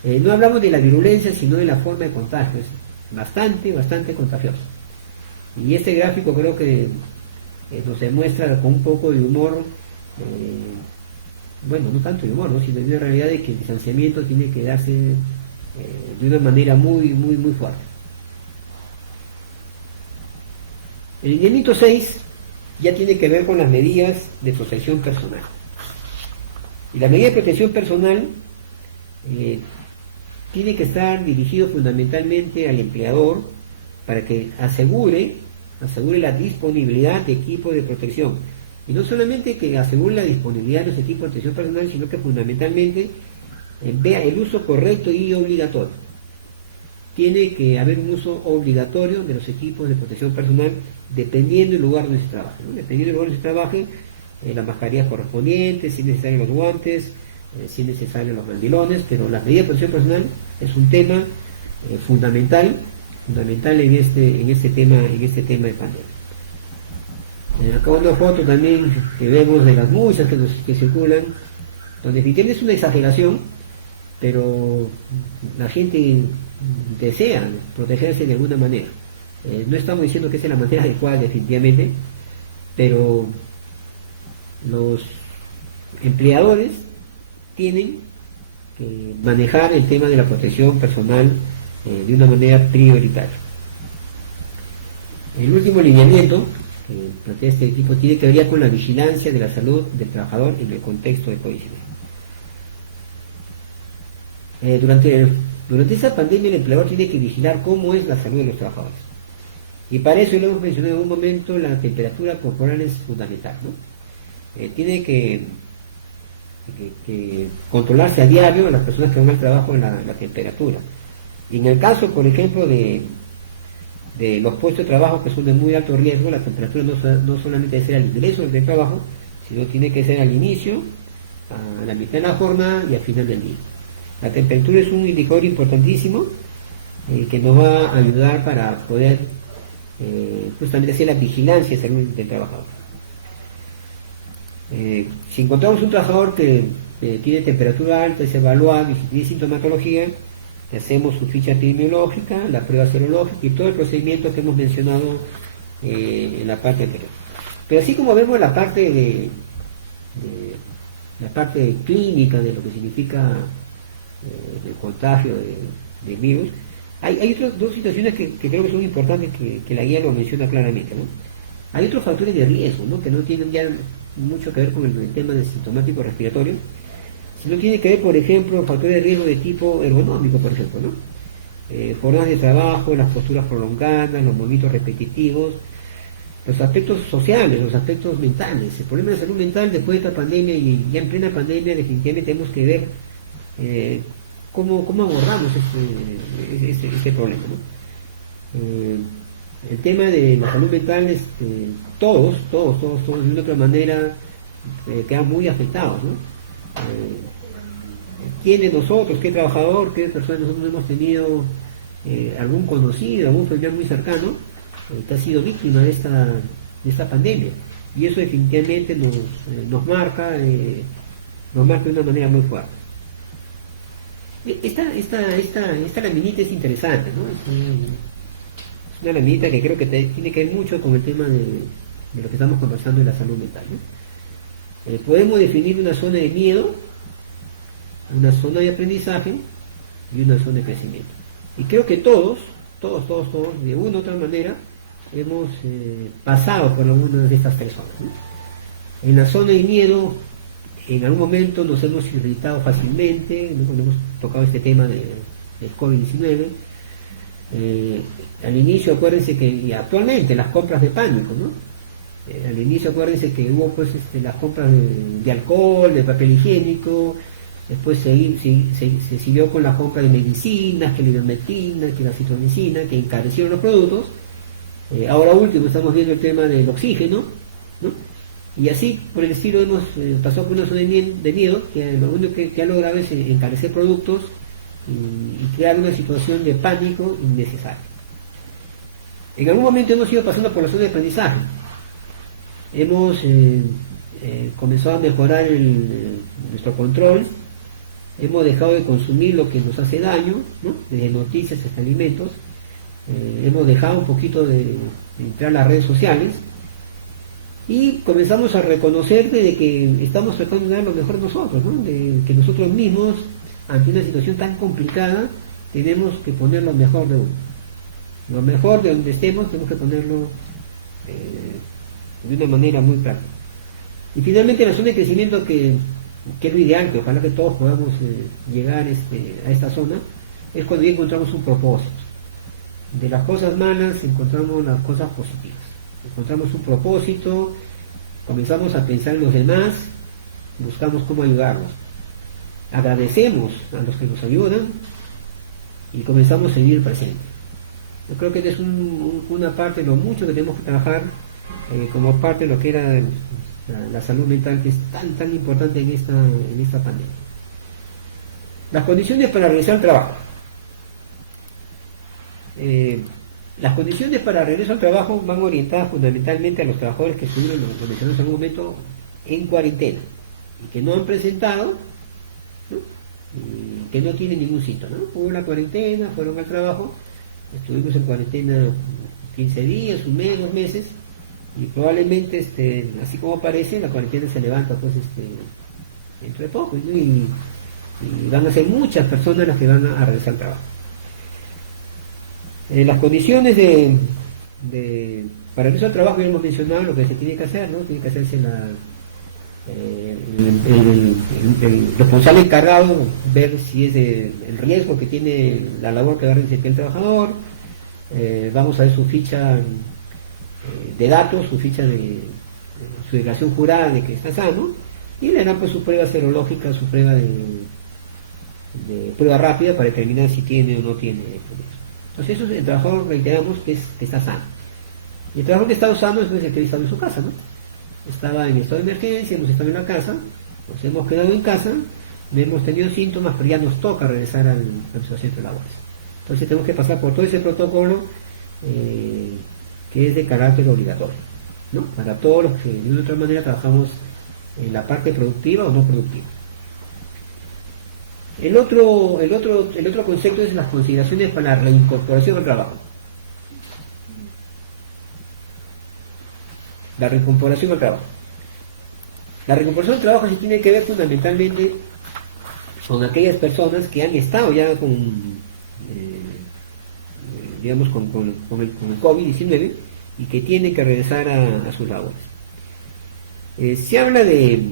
No hablamos de la virulencia, sino de la forma de contagio. Es bastante contagioso. Y este gráfico creo que nos demuestra con un poco de humor, bueno, no tanto de humor, ¿no?, sino de una realidad de que el distanciamiento tiene que darse de una manera muy fuerte. El lineamiento 6 ya tiene que ver con las medidas de protección personal. Y la medida de protección personal tiene que estar dirigido fundamentalmente al empleador para que asegure la disponibilidad de equipos de protección. Y no solamente que asegure la disponibilidad de los equipos de protección personal, sino que fundamentalmente vea el uso correcto y obligatorio. Tiene que haber un uso obligatorio de los equipos de protección personal dependiendo del lugar donde se trabaje, ¿no? Dependiendo del lugar donde se trabaje, las mascarillas correspondientes, si es necesario los guantes, si es necesario los mandilones, pero la medida de protección personal es un tema fundamental en este tema de pandemia. Acá una foto también que vemos de las muchas que circulan, donde definitivamente es una exageración, pero la gente desea protegerse de alguna manera. No estamos diciendo que esa es la manera adecuada definitivamente, pero los empleadores tienen que manejar el tema de la protección personal de una manera prioritaria. El último lineamiento que plantea este equipo tiene que ver con la vigilancia de la salud del trabajador en el contexto de COVID-19. Durante esa pandemia el empleador tiene que vigilar cómo es la salud de los trabajadores. Y para eso, lo hemos mencionado en un momento, la temperatura corporal es fundamental, ¿no? Tiene que controlarse a diario a las personas que van al trabajo en la temperatura. Y en el caso, por ejemplo, de los puestos de trabajo que son de muy alto riesgo, la temperatura no solamente debe ser al ingreso del trabajo, sino tiene que ser al inicio, a la mitad de la jornada y al final del día. La temperatura es un indicador importantísimo que nos va a ayudar para poder justamente hacer la vigilancia de salud del trabajador. Si encontramos un trabajador que tiene temperatura alta, es evaluado y si tiene sintomatología, le hacemos su ficha epidemiológica, la prueba serológica y todo el procedimiento que hemos mencionado en la parte anterior. Pero así como vemos la parte la parte clínica de lo que significa el contagio del virus, hay otras dos situaciones que creo que son importantes que la guía lo menciona claramente, ¿no? Hay otros factores de riesgo, ¿no?, que no tienen ya mucho que ver con el tema del sintomático respiratorio, sino tiene que ver, por ejemplo, factores de riesgo de tipo ergonómico, por ejemplo, ¿no? Jornadas de trabajo, las posturas prolongadas, los movimientos repetitivos, los aspectos sociales, los aspectos mentales. El problema de salud mental después de esta pandemia y ya en plena pandemia definitivamente tenemos que ver cómo abordamos este problema, ¿no? El tema de la salud mental, todos de una otra manera quedan muy afectados, ¿no? ¿Quién de nosotros, qué trabajador, qué personas nosotros hemos tenido algún conocido, algún familiar muy cercano que ha sido víctima de esta pandemia? Y eso definitivamente nos marca de una manera muy fuerte. Esta laminita es interesante, ¿no? Es una laminita que creo que tiene que ver mucho con el tema de lo que estamos conversando de la salud mental, ¿no? Podemos definir una zona de miedo, una zona de aprendizaje y una zona de crecimiento. Y creo que todos todos, de una u otra manera, hemos pasado por alguna de estas personas, ¿no? En la zona de miedo, en algún momento nos hemos irritado fácilmente, ¿no? Cuando hemos tocado este tema del COVID-19. Al inicio, acuérdense que, y actualmente, las compras de pánico, ¿no? Al inicio, acuérdense que hubo pues las compras de alcohol, de papel higiénico, después se siguió con la compra de medicinas, que la ivermectina, que la citromicina, que encarecieron los productos. Ahora último estamos viendo el tema del oxígeno, ¿no? Y así por el estilo hemos pasado por una zona de miedo que lo único que ha logrado es encarecer productos y crear una situación de pánico innecesaria. En algún momento hemos ido pasando por la zona de aprendizaje. Hemos comenzado a mejorar nuestro control, hemos dejado de consumir lo que nos hace daño, ¿no? Desde noticias hasta alimentos. Hemos dejado un poquito de entrar a las redes sociales y comenzamos a reconocer de que estamos tratando de dar lo mejor de nosotros, ¿no? De que nosotros mismos, ante una situación tan complicada, tenemos que poner lo mejor de uno. Lo mejor de donde estemos tenemos que ponerlo de una manera muy práctica. Y finalmente la zona de crecimiento que es lo ideal, que ojalá que todos podamos llegar a esta zona, es cuando ya encontramos un propósito. De las cosas malas encontramos las cosas positivas. Encontramos un propósito, comenzamos a pensar en los demás, buscamos cómo ayudarlos. Agradecemos a los que nos ayudan y comenzamos a vivir presente. Yo creo que es una parte de lo mucho que tenemos que trabajar como parte de lo que era la salud mental, que es tan importante en esta pandemia. Las condiciones para realizar el trabajo. Las condiciones para regreso al trabajo van orientadas fundamentalmente a los trabajadores que estuvieron, lo mencionamos en algún momento, en cuarentena y que no han presentado, ¿no? Y que no tienen ningún síntoma, ¿no? Hubo la cuarentena, fueron al trabajo, estuvimos en cuarentena 15 días, un mes, 2 meses, y probablemente, así como parece, la cuarentena se levanta pues dentro de poco, ¿no? Y van a ser muchas personas las que van a regresar al trabajo. Las condiciones para regresar al trabajo, ya hemos mencionado lo que se tiene que hacer, ¿no? Tiene que hacerse el responsable encargado, ver si es el riesgo que tiene la labor que va a desempeñar el trabajador. Vamos a ver su ficha de datos, su ficha de su declaración jurada de que está sano, y le dan pues su prueba serológica, su prueba de prueba rápida para determinar si tiene o no tiene. Entonces eso, el trabajador, reiteramos, que está sano. Y el trabajador que está sano es el que está en su casa, ¿no? Estaba en estado de emergencia, hemos estado en la casa, nos hemos quedado en casa, no hemos tenido síntomas, pero ya nos toca regresar a nuestro centro de labores. Entonces tenemos que pasar por todo ese protocolo que es de carácter obligatorio, ¿no? Para todos los que de una u otra manera trabajamos en la parte productiva o no productiva. El otro concepto es las consideraciones para la reincorporación al trabajo. La reincorporación al trabajo. La reincorporación al trabajo sí tiene que ver fundamentalmente con aquellas personas que han estado ya con el COVID-19 y que tienen que regresar a sus labores. Se habla de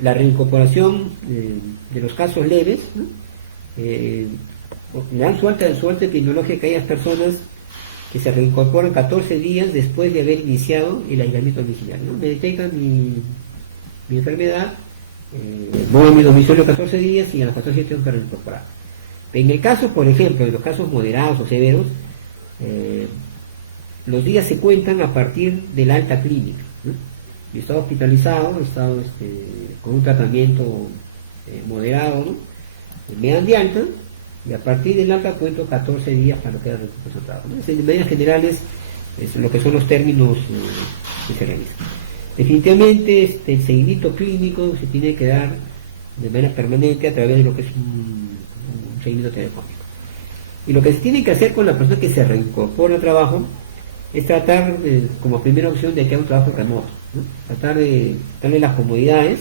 la reincorporación de los casos leves, ¿no? Le dan suerte epidemiológica a aquellas personas que se reincorporan 14 días después de haber iniciado el aislamiento domiciliario, ¿no? Me detectan mi enfermedad, voy a mi domicilio 14 días y a los 14 días tengo que reincorporar. En el caso, por ejemplo, de los casos moderados o severos, los días se cuentan a partir de la alta clínica, ¿no? Yo he estado hospitalizado, he estado con un tratamiento moderado, ¿no? Me dan de alta y a partir del alta cuento 14 días para lo que era el resultado, ¿no? En medidas generales es lo que son los términos que se realizan. Definitivamente el seguimiento clínico se tiene que dar de manera permanente a través de lo que es un seguimiento telefónico. Y lo que se tiene que hacer con la persona que se reincorpora al trabajo es tratar como primera opción de que haga un trabajo remoto, ¿no? Tratar de darle las comodidades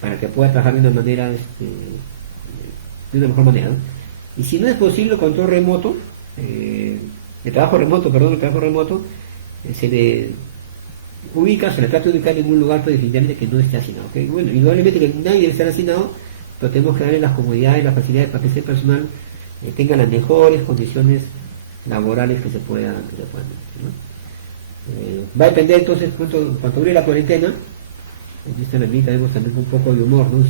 para que pueda trabajar de una manera, de una mejor manera, ¿no? Y si no es posible el control remoto, el trabajo remoto, se le ubica, se le trata de ubicar en un lugar pues, definitivamente que no esté asignado. ¿Okay? Bueno, indudablemente que nadie debe estar asignado, pero tenemos que darle las comodidades, las facilidades para que ese personal tenga las mejores condiciones laborales que se puedan ¿no? Va a depender entonces cuando dure la cuarentena. En esta medida tenemos también un poco de humor, ¿no?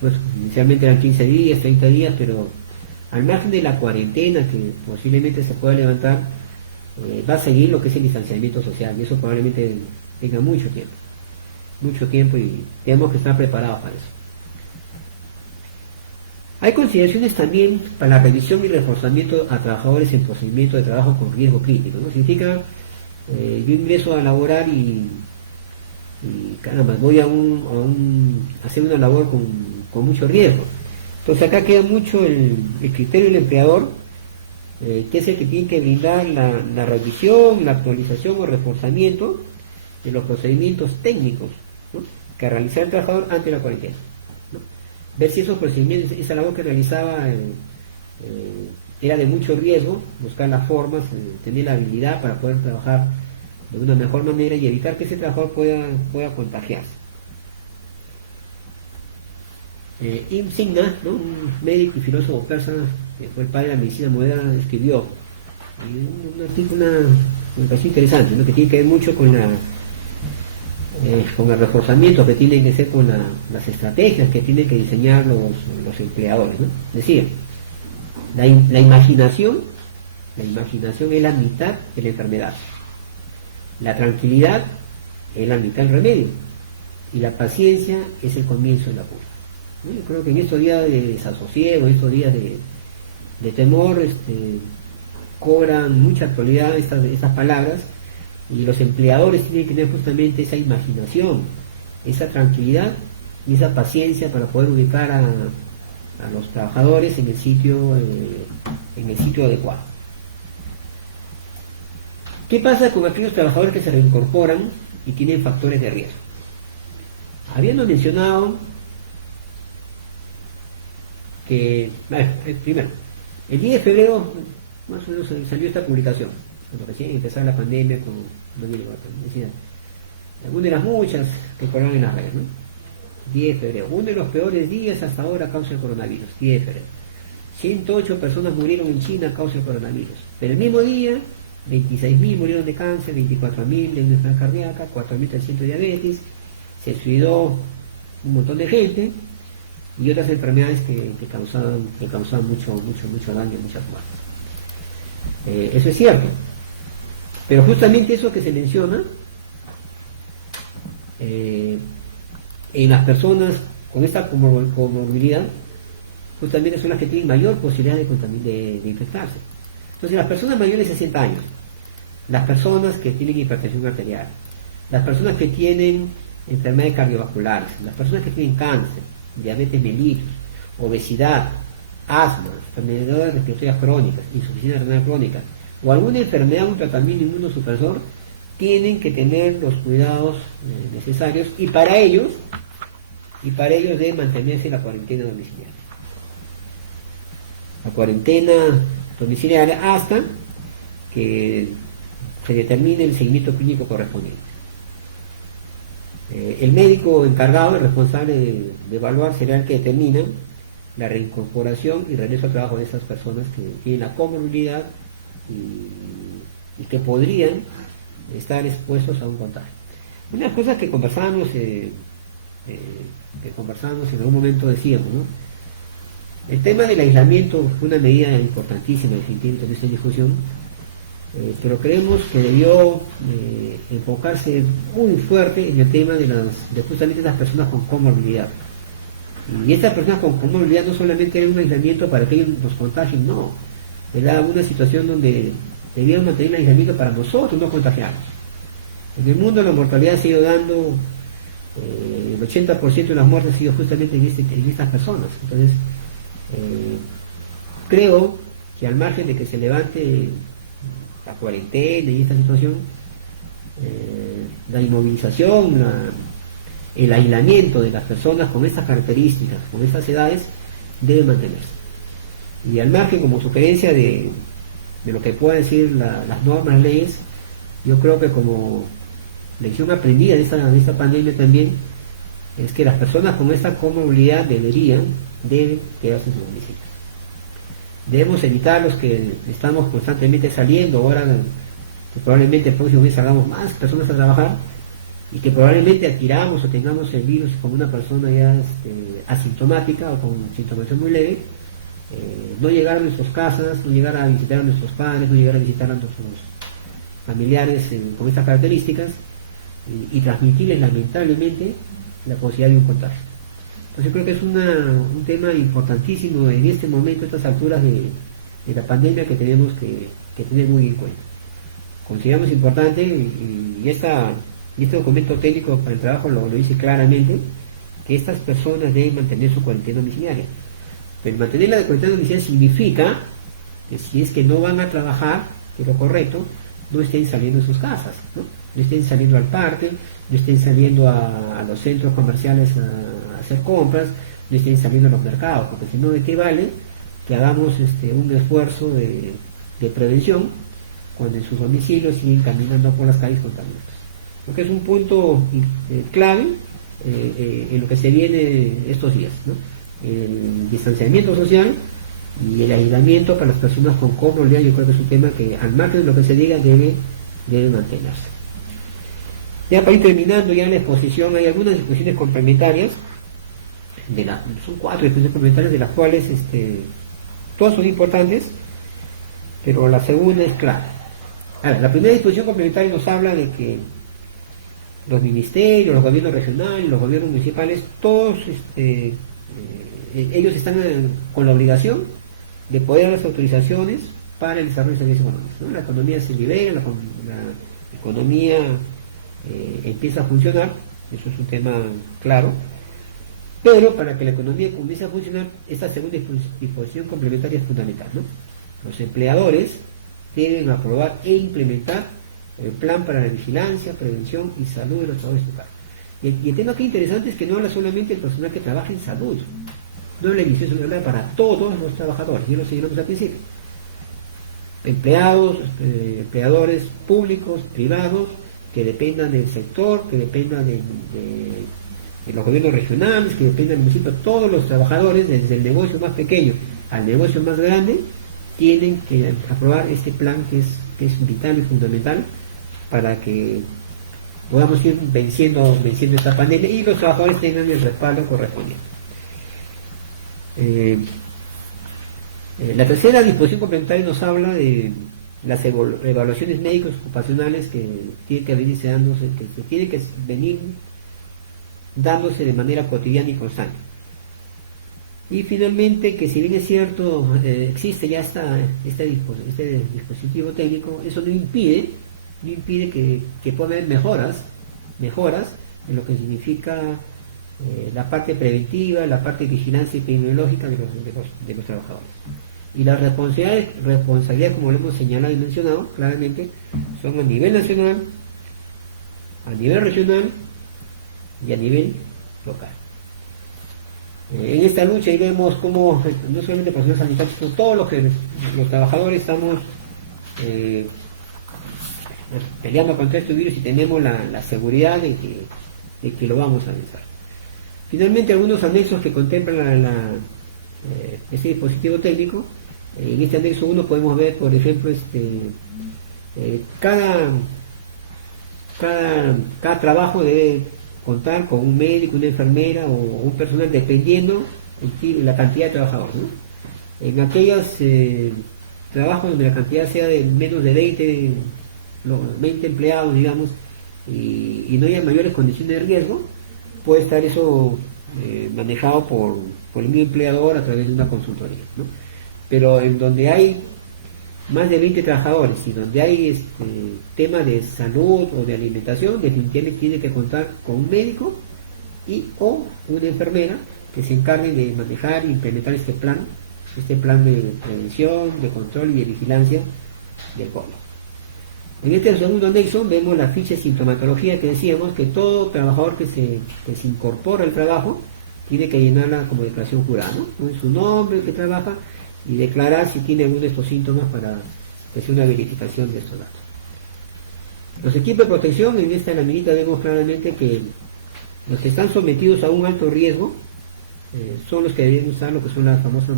Pues inicialmente eran 15 días, 30 días, pero al margen de la cuarentena que posiblemente se pueda levantar, va a seguir lo que es el distanciamiento social, y eso probablemente tenga mucho tiempo y tenemos que estar preparados para eso. Hay consideraciones también para la revisión y reforzamiento a trabajadores en procedimiento de trabajo con riesgo crítico, ¿no? Significa, yo ingreso a laborar y caramba, voy a hacer una labor con mucho riesgo. Entonces acá queda mucho el criterio del empleador, que es el que tiene que brindar la revisión, la actualización o reforzamiento de los procedimientos técnicos, ¿no? Que realizar el trabajador ante la cuarentena, ¿no? Ver si esos procedimientos, esa labor que realizaba era de mucho riesgo, buscar las formas, tener la habilidad para poder trabajar de una mejor manera y evitar que ese trabajador pueda contagiarse. Ibn Sina, ¿no? Un médico y filósofo persa que fue el padre de la medicina moderna, escribió un artículo, me pareció interesante, ¿no? Que tiene que ver mucho con el reforzamiento que tienen que ser con las estrategias que tienen que diseñar los empleadores, ¿no? Es decir, la imaginación es la mitad de la enfermedad. La tranquilidad es la mitad del remedio y la paciencia es el comienzo de la cura. Yo creo que en estos días de desasosiego, en estos días de temor, cobran mucha actualidad estas palabras, y los empleadores tienen que tener justamente esa imaginación, esa tranquilidad y esa paciencia para poder ubicar a los trabajadores en el sitio adecuado. ¿Qué pasa con aquellos trabajadores que se reincorporan y tienen factores de riesgo? Habíamos mencionado que, primero, el 10 de febrero más o menos salió esta publicación, cuando recién empezaba la pandemia con decía, una de las muchas que corrieron en las redes, ¿no? 10 de febrero, uno de los peores días hasta ahora a causa del coronavirus, 10 de febrero. 108 personas murieron en China a causa del coronavirus, pero el mismo día 26.000 murieron de cáncer, 24.000 de enfermedad cardíaca, 4.300 de diabetes, se suicidó un montón de gente y otras enfermedades que causaban mucho daño, muchas muertes. Eso es cierto, pero justamente eso que se menciona en las personas con esta comorbilidad, justamente son las que tienen mayor posibilidad de infectarse. Entonces, las personas mayores de 60 años, las personas que tienen hipertensión arterial, las personas que tienen enfermedades cardiovasculares, las personas que tienen cáncer, diabetes mellitus, obesidad, asma, enfermedades respiratorias crónicas, insuficiencia renal crónica o alguna enfermedad, un tratamiento inmunosupresor, tienen que tener los cuidados necesarios y para ellos deben mantenerse en la cuarentena domiciliaria. La cuarentena domiciliaria hasta que se determine el seguimiento clínico correspondiente. El médico encargado, el responsable de evaluar, será el que determina la reincorporación y regreso al trabajo de esas personas que tienen la comorbilidad y que podrían estar expuestos a un contagio. Una de las cosas que conversábamos en algún momento decíamos, ¿no? El tema del aislamiento fue una medida importantísima definitivamente en esta discusión, pero creemos que debió enfocarse muy fuerte en el tema de justamente las personas con comorbilidad. Y estas personas con comorbilidad no solamente era un aislamiento para que ellos nos contagien, no. Era una situación donde debían mantener el aislamiento para nosotros no contagiarnos. En el mundo la mortalidad se ha ido dando, el 80% de las muertes ha sido justamente en estas personas. Entonces, creo que al margen de que se levante la cuarentena y esta situación, la inmovilización, el aislamiento de las personas con estas características, con estas edades, debe mantenerse. Y al margen, como sugerencia de lo que puedan decir las normas, leyes, yo creo que como lección aprendida de esta pandemia también, es que las personas con esta comorbilidad deben quedarse en sus domicilios. Debemos evitar los que estamos constantemente saliendo, ahora que probablemente el próximo mes salgamos más personas a trabajar, y que probablemente adquiramos o tengamos el virus como una persona ya asintomática o con sintomatología muy leve. No llegar a nuestras casas, no llegar a visitar a nuestros padres, no llegar a visitar a nuestros familiares con estas características, y transmitirles lamentablemente la posibilidad de un contagio. Entonces creo que es un tema importantísimo en este momento, a estas alturas de la pandemia, que tenemos que tener muy en cuenta. Consideramos importante, y este documento técnico para el trabajo lo dice claramente, que estas personas deben mantener su cuarentena domiciliaria. Pero mantener la cuarentena domiciliaria significa que si es que no van a trabajar, que es lo correcto, no estén saliendo de sus casas, ¿no? No estén saliendo al parque, no estén saliendo a los centros comerciales a hacer compras, no estén saliendo a los mercados, porque si no, ¿de qué vale que hagamos un esfuerzo de prevención cuando en sus domicilios siguen caminando por las calles contaminadas? Porque es un punto clave en lo que se viene estos días, ¿no? El distanciamiento social y el aislamiento para las personas con comorbilidad. Yo creo que es un tema que, al margen de lo que se diga, debe mantenerse. Ya para ir terminando ya la exposición, hay algunas disposiciones complementarias, son 4 disposiciones complementarias, de las cuales todas son importantes, pero la segunda es clara. Ahora, la primera disposición complementaria nos habla de que los ministerios, los gobiernos regionales, los gobiernos municipales, todos ellos están con la obligación de poder dar las autorizaciones para el desarrollo de servicios económicos, ¿no? La economía se libera, la economía empieza a funcionar, eso es un tema claro, pero para que la economía comience a funcionar, esta segunda disposición complementaria es fundamental, ¿no? Los empleadores deben aprobar e implementar el plan para la vigilancia, prevención y salud de los trabajadores locales. Y el tema que es interesante es que no habla solamente del personal que trabaja en salud, no habla de la emisión para todos los trabajadores, ya lo señalamos al principio. Empleadores públicos, privados, que dependan del sector, que dependan de los gobiernos regionales, que dependan del municipio, todos los trabajadores, desde el negocio más pequeño al negocio más grande, tienen que aprobar este plan que es vital y fundamental para que podamos ir venciendo esta pandemia y los trabajadores tengan el respaldo correspondiente. La tercera disposición complementaria nos habla de las evaluaciones médicos ocupacionales que tienen que venir dándose de manera cotidiana y constante. Y finalmente, que si bien es cierto, existe ya este dispositivo técnico, eso no impide que pueda haber mejoras en lo que significa la parte preventiva, la parte de vigilancia epidemiológica de los trabajadores. Y las responsabilidades, como lo hemos señalado y mencionado claramente, son a nivel nacional, a nivel regional y a nivel local. En esta lucha ahí vemos cómo no solamente personas sanitarias, sino todos los trabajadores estamos peleando contra este virus y tenemos la seguridad de que lo vamos a vencer. Finalmente, algunos anexos que contemplan este dispositivo técnico. En este anexo 1 podemos ver, por ejemplo, cada trabajo debe contar con un médico, una enfermera o un personal, dependiendo la cantidad de trabajadores, ¿no? En aquellos trabajos donde la cantidad sea de menos de 20 empleados, digamos, y no haya mayores condiciones de riesgo, puede estar eso manejado por el mismo empleador a través de una consultoría, ¿no? Pero en donde hay más de 20 trabajadores y donde hay temas de salud o de alimentación, definitivamente tiene que contar con un médico o una enfermera que se encargue de manejar e implementar este plan de prevención, de control y de vigilancia del COVID. En este segundo anexo vemos la ficha de sintomatología que decíamos que todo trabajador que se incorpora al trabajo tiene que llenarla como declaración jurada, ¿no? Su nombre, que trabaja, y declarar si tiene alguno de estos síntomas para hacer una verificación de estos datos. Los equipos de protección, en esta laminita vemos claramente que los que están sometidos a un alto riesgo son los que deben usar lo que son las famosas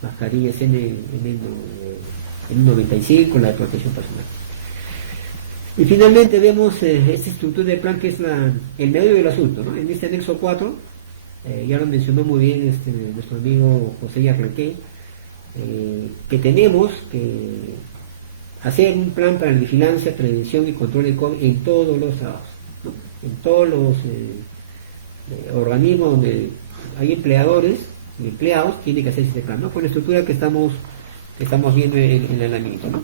mascarillas N95, la de protección personal. Y finalmente vemos esta estructura del plan que es el medio del asunto, ¿no? En este anexo 4, ya lo mencionó muy bien nuestro amigo José Yarleque, que tenemos que hacer un plan para la vigilancia, prevención y control del COVID en todos los trabajos, ¿no? En todos los organismos donde hay empleadores y empleados, tiene que hacer este plan, ¿no? Con la estructura que estamos viendo en la laminita, ¿no?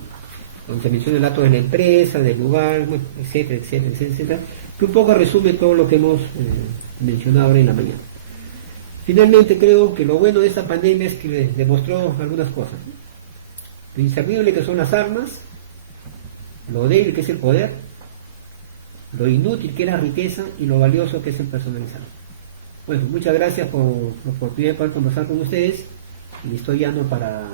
Donde se menciona el dato de la empresa, del lugar, bueno, etcétera, etcétera, etcétera, que un poco resume todo lo que hemos mencionado ahora en la mañana. Finalmente, creo que lo bueno de esta pandemia es que demostró algunas cosas, ¿no? Lo inservible que son las armas, lo débil que es el poder, lo inútil que es la riqueza y lo valioso que es el personalizado. Bueno, muchas gracias por la oportunidad de poder conversar con ustedes y estoy llano para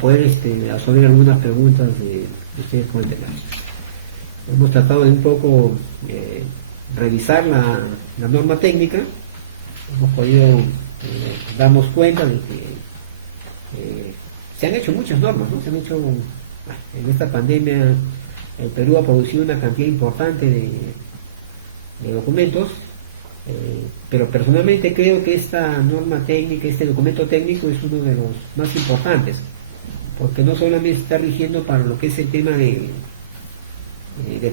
poder absorber algunas preguntas que ustedes pueden tener. Hemos tratado de un poco revisar la norma técnica, hemos podido darnos cuenta de que se han hecho muchas normas, ¿no? En esta pandemia el Perú ha producido una cantidad importante de documentos, pero personalmente creo que esta norma técnica, este documento técnico es uno de los más importantes, porque no solamente está rigiendo para lo que es el tema del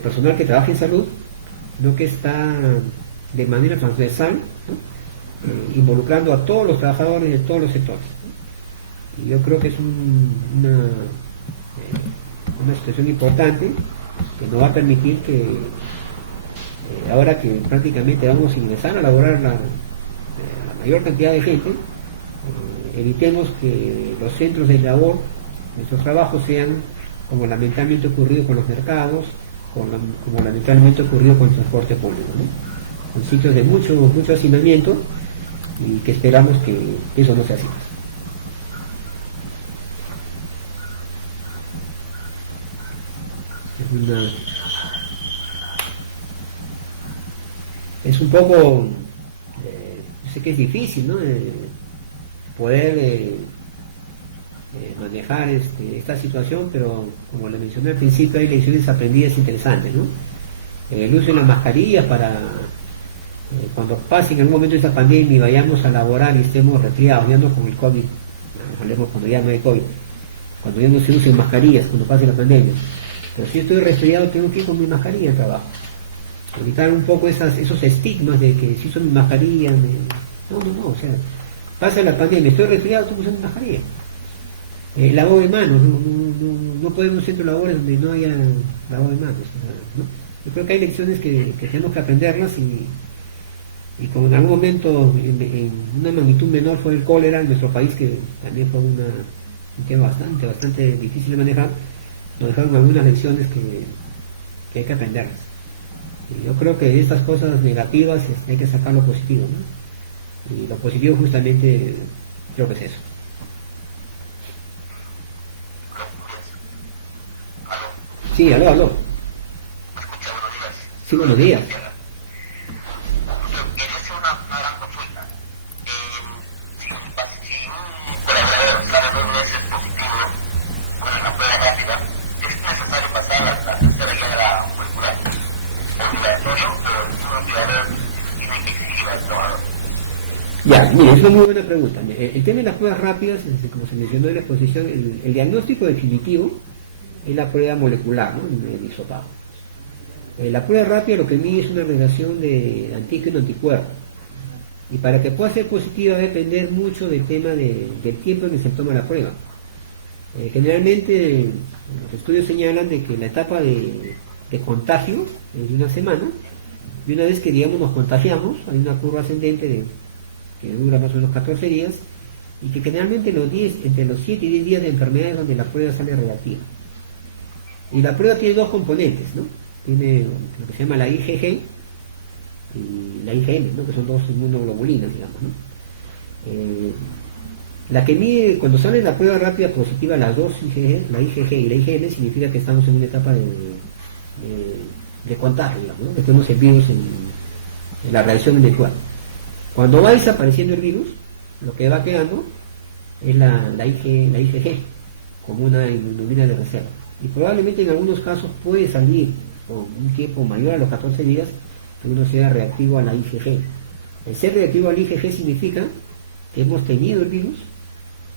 personal que trabaja en salud, sino que está de manera transversal, ¿no? Involucrando a todos los trabajadores de todos los sectores. Y yo creo que es una situación importante que nos va a permitir que ahora que prácticamente vamos a ingresar a laborar la mayor cantidad de gente, evitemos que los centros de labor, nuestros trabajos sean como lamentablemente ocurrido con los mercados, como lamentablemente ocurrido con el transporte público, ¿no? Con sitios de mucho hacinamiento, y que esperamos que eso no sea así. Es un poco, sé que es difícil, ¿no? Poder manejar esta situación, pero como le mencioné al principio, hay lecciones aprendidas interesantes, ¿no? El uso de las mascarillas para cuando pase en algún momento esta pandemia y vayamos a laborar y estemos resfriados, ya no con el COVID, hablemos cuando ya no hay COVID, cuando ya no se usen mascarillas, cuando pase la pandemia. Pero si estoy resfriado, tengo que ir con mi mascarilla al trabajo. Evitar un poco esos estigmas de que si son mi mascarilla, no, o sea, pasa la pandemia, estoy resfriado, tengo que usar mi mascarilla. Lavado de manos, no puede haber un centro de labores donde no haya lavado de manos, ¿no? Yo creo que hay lecciones que tenemos que aprenderlas y como en algún momento en una magnitud menor fue el cólera en nuestro país, que también fue un tema bastante difícil de manejar, nos dejaron algunas lecciones que hay que aprenderlas. Y yo creo que de estas cosas negativas hay que sacar lo positivo, ¿no? Y lo positivo justamente creo que es eso. Sí, aló. Sí, buenos días. Ya, mire, es una muy buena pregunta. El tema de las pruebas rápidas, como se mencionó en la exposición, el diagnóstico definitivo es la prueba molecular, ¿no? El hisopado. La prueba rápida lo que mide es una relación de antígeno-anticuerpo. Y para que pueda ser positiva va a depender mucho del tema del tiempo en que se toma la prueba. Generalmente los estudios señalan de que la etapa de contagio es de una semana, y una vez que digamos nos contagiamos, hay una curva ascendente que dura más o menos 14 días, y que generalmente entre los 7 y 10 días de enfermedad es donde la prueba sale reactiva. Y la prueba tiene dos componentes, ¿no? Tiene lo que se llama la IgG y la IgM, ¿no? Que son dos inmunoglobulinas, digamos, ¿no? La que mide, cuando sale la prueba rápida positiva, las dos IgG, la IgG y la IgM, significa que estamos en una etapa de contagio, digamos, ¿no? Que tenemos el virus en la reacción eventual. Cuando va desapareciendo el virus, lo que va quedando es la IgG, como una inmunidad de reserva. Y probablemente en algunos casos puede salir con un tiempo mayor a los 14 días que uno sea reactivo a la IgG. El ser reactivo al IgG significa que hemos tenido el virus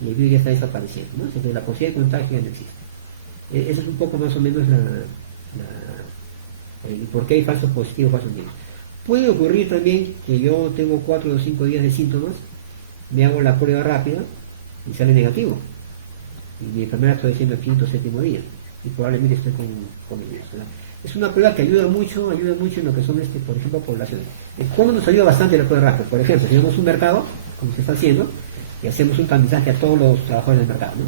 y el virus ya está desapareciendo, ¿no? Entonces la posibilidad de contagio ya no existe. Eso es un poco más o menos el por qué hay falsos positivos, falsos negativos. Puede ocurrir también que yo tengo 4 o 5 días de síntomas, me hago la prueba rápida y sale negativo. Y mi enfermedad estoy haciendo el 5º o 7º día y probablemente estoy con el virus, ¿verdad? Es una prueba que ayuda mucho en lo que son, por ejemplo, poblaciones. ¿Cómo nos ayuda bastante la prueba rápida? Por ejemplo, si tenemos un mercado, como se está haciendo, y hacemos un tamizaje a todos los trabajadores del mercado, ¿no?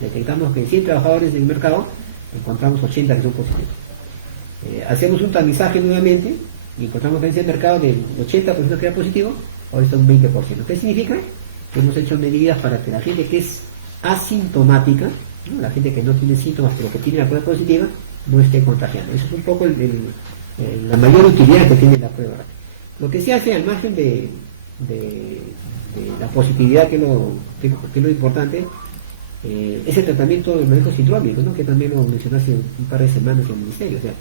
Detectamos que 100 trabajadores del mercado, encontramos 80 que son positivos. Hacemos un tamizaje nuevamente y encontramos que en ese mercado del 80% que era positivo, ahora está un 20%. ¿Qué significa? Que hemos hecho medidas para que la gente que es asintomática, ¿no? La gente que no tiene síntomas pero que tiene la prueba positiva, no esté contagiando. Eso es un poco la mayor utilidad que tiene la prueba rápida. Lo que se hace al margen de la positividad, que es lo importante, es el tratamiento del manejo sindrómico, ¿no? Que también lo mencioné hace un par de semanas en el Ministerio. O sea,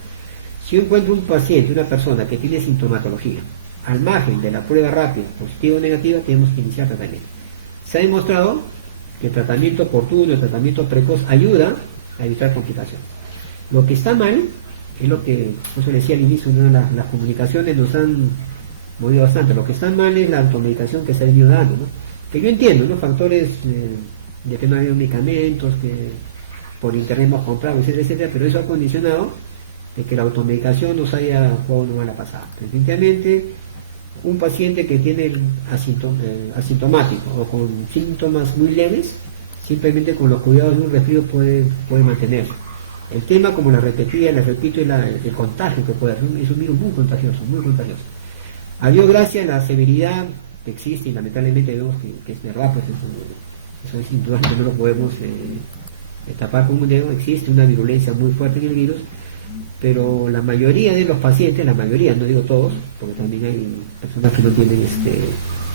si yo encuentro un paciente, una persona que tiene sintomatología, al margen de la prueba rápida, positiva o negativa, tenemos que iniciar tratamiento. Se ha demostrado que el tratamiento oportuno, el tratamiento precoz, ayuda a evitar complicaciones. Lo que está mal, es lo que yo decía al inicio, ¿no? Las comunicaciones nos han movido bastante. Lo que está mal es la automedicación que se ha venido dando, ¿no? Que yo entiendo, ¿no? Factores de que no hay medicamentos, que por internet hemos comprado, etcétera, etcétera, pero eso ha condicionado de que la automedicación nos haya jugado una mala pasada. Definitivamente, un paciente que tiene asintomático o con síntomas muy leves, simplemente con los cuidados de un resfrío puede mantenerse. El tema, como les repetía, les repito, es el contagio que puede hacer. Es un virus muy contagioso, muy contagioso. A Dios gracias, la severidad que existe, y lamentablemente vemos que es verdad, pues eso es indudable, no lo podemos tapar con un dedo. Existe una virulencia muy fuerte en el virus, pero la mayoría de los pacientes, la mayoría, no digo todos, porque también hay personas que no tienen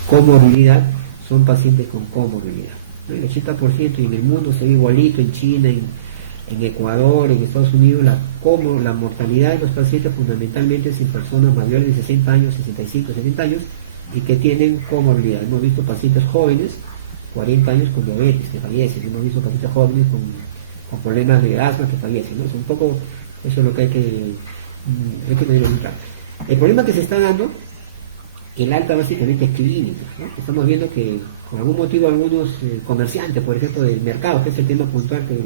comorbilidad, son pacientes con comorbilidad, ¿no? El 80%, y en el mundo se ve igualito, en China, en Ecuador, en Estados Unidos, la mortalidad de los pacientes fundamentalmente es en personas mayores de 60 años, 65, 70 años, y que tienen comorbilidad. Hemos visto pacientes jóvenes, 40 años, con diabetes, que fallecen. Hemos visto pacientes jóvenes con problemas de asma que fallecen, ¿no? Es un poco, eso es lo que hay que tener en cuenta. El problema que se está dando, el alta básicamente es clínica, ¿no? Estamos viendo que por algún motivo algunos comerciantes, por ejemplo, del mercado, que es el tema puntual que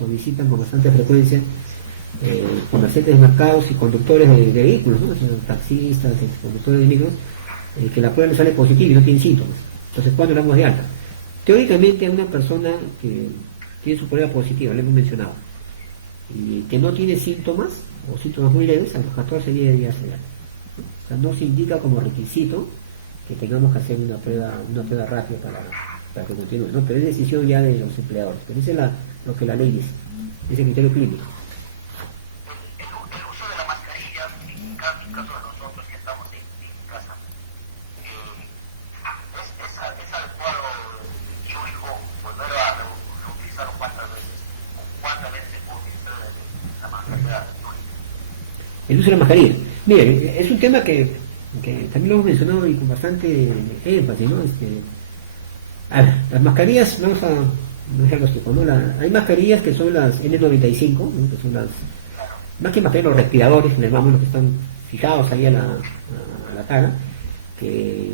nos visitan con bastante frecuencia, comerciantes de mercados y conductores de vehículos, ¿no? O sea, taxistas, conductores de micros, que la prueba le sale positiva y no tiene síntomas. Entonces, ¿cuándo hablamos de alta? Teóricamente, a una persona que tiene su prueba positiva, le hemos mencionado, y que no tiene síntomas, o síntomas muy leves, a los 14 días de alta. O sea, no se indica como requisito que tengamos que hacer una prueba rápida para que continúe, ¿no? Pero es decisión ya de los empleadores. Pero eso es lo que la ley dice, es el criterio clínico. El uso de la mascarilla, en caso de nosotros que estamos en casa, ¿es adecuado que un hijo volver a reutilizarlo cuántas veces por utilizar la mascarilla? El uso de la mascarilla. Mire, es un tema que también lo hemos mencionado y con bastante énfasis, ¿no? A ver, las mascarillas, vamos a dejarlo así, ¿no? Hay mascarillas que son las N95, ¿no? Que son las, más que mascarillas, los respiradores, les llamamos, los que están fijados ahí a la cara, que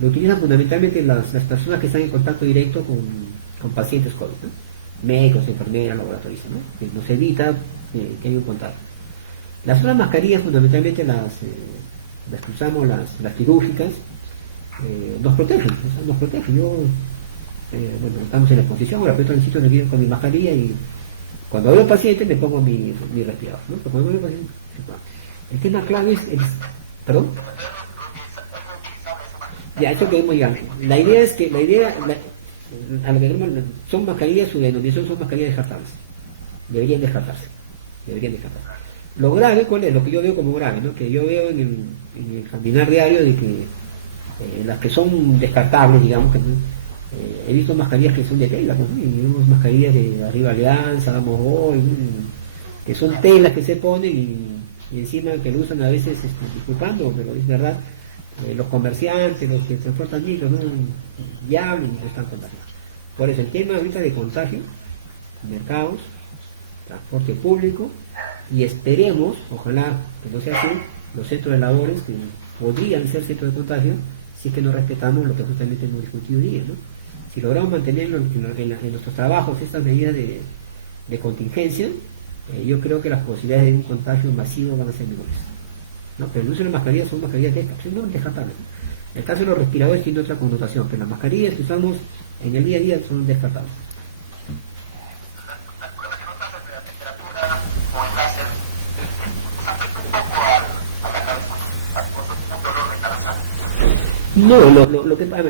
lo utilizan fundamentalmente las personas que están en contacto directo con pacientes COVID, ¿no? Médicos, enfermeras, laboratoristas, ¿no? Que nos evita que haya un contacto. Las otras mascarillas, fundamentalmente las que usamos, las quirúrgicas, nos protegen, o sea, nos protegen. Yo, bueno, estamos en la exposición, ahora estoy en el sitio donde vivo con mi mascarilla y cuando veo paciente me pongo mi respirador, ¿no? Pero cuando veo paciente, el tema clave es ¿perdón? Ya, esto que vemos ya. La idea es que a lo que llaman, son mascarillas, su denominación son mascarillas descartables. Deberían descartarse. Lo grave, ¿cuál es? Lo que yo veo como grave, ¿no? Que yo veo en el caminar diario de que las que son descartables, digamos, que he visto mascarillas que son de tela, ¿no? Y vemos mascarillas de Arriba Alianza, Damos Hoy, que son telas que se ponen y encima que lo usan a veces, disculpando, pero es verdad, los comerciantes, los que transportan micros, ¿no? Ya hablan y se están contagiando. Por eso el tema ahorita de contagio, mercados, transporte público, y esperemos, ojalá que no sea así, los centros de labores que podrían ser centros de contagio si es que no respetamos lo que justamente hemos discutido hoy día, ¿no? Si logramos mantener en nuestros trabajos estas medidas de contingencia, yo creo que las posibilidades de un contagio masivo van a ser menores, ¿no? Pero el uso de las mascarillas son mascarillas no descartables. El caso de los respiradores tiene otra connotación, pero las mascarillas que usamos en el día a día son descartables. No, lo que la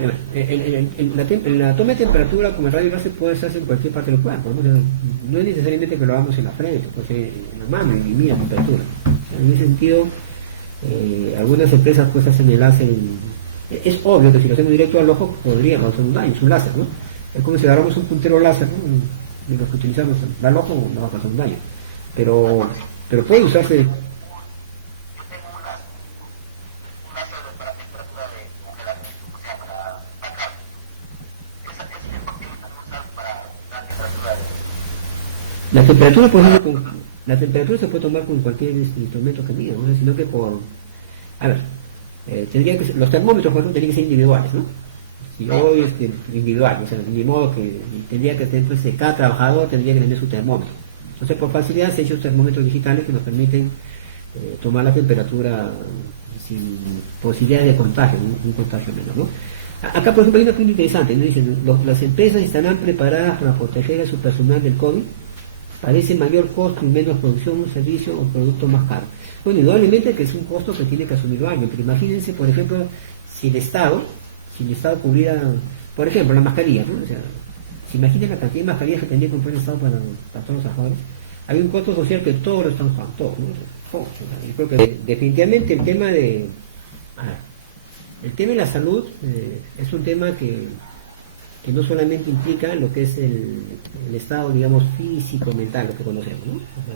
toma de temperatura con el radio láser puede hacerse en cualquier parte del cuerpo, no es necesariamente que lo hagamos en la frente, puede ser en la mano y mira temperatura. En ese sentido, algunas empresas pues hacen el láser, es obvio que si lo hacemos directo al ojo podría causar un daño, es un láser, ¿no? Es como si agarramos un puntero láser, ¿no? Y los que utilizamos al ojo no va a causar un daño, pero puede usarse. La temperatura, por ejemplo, la temperatura se puede tomar con cualquier instrumento que mida, ¿no? Sino que tendría que ser, los termómetros, por ejemplo, tendrían que ser individuales, ¿no? Si hoy individual, o sea, de modo que tendría que tener, entonces, cada trabajador tendría que tener su termómetro. Entonces, por facilidad se han hecho termómetros digitales que nos permiten tomar la temperatura sin posibilidad de contagio, un contagio menor, ¿no? Acá, por ejemplo, hay una pregunta interesante, ¿no? Dicen, las empresas estarán preparadas para proteger a su personal del COVID. Parece mayor costo y menos producción, un servicio o producto más caro. Bueno, indudablemente que es un costo que tiene que asumir alguien, pero imagínense, por ejemplo, si el Estado cubriera, por ejemplo, la mascarilla, ¿no? O sea, si imaginen la cantidad de mascarillas que tendría que comprar el Estado para todos los trabajadores, hay un costo social que todos lo están pagando, todos, ¿no? Todos. Yo creo que definitivamente el tema de la salud es un tema que no solamente implica lo que es el estado, digamos, físico, mental, lo que conocemos, ¿no? O sea,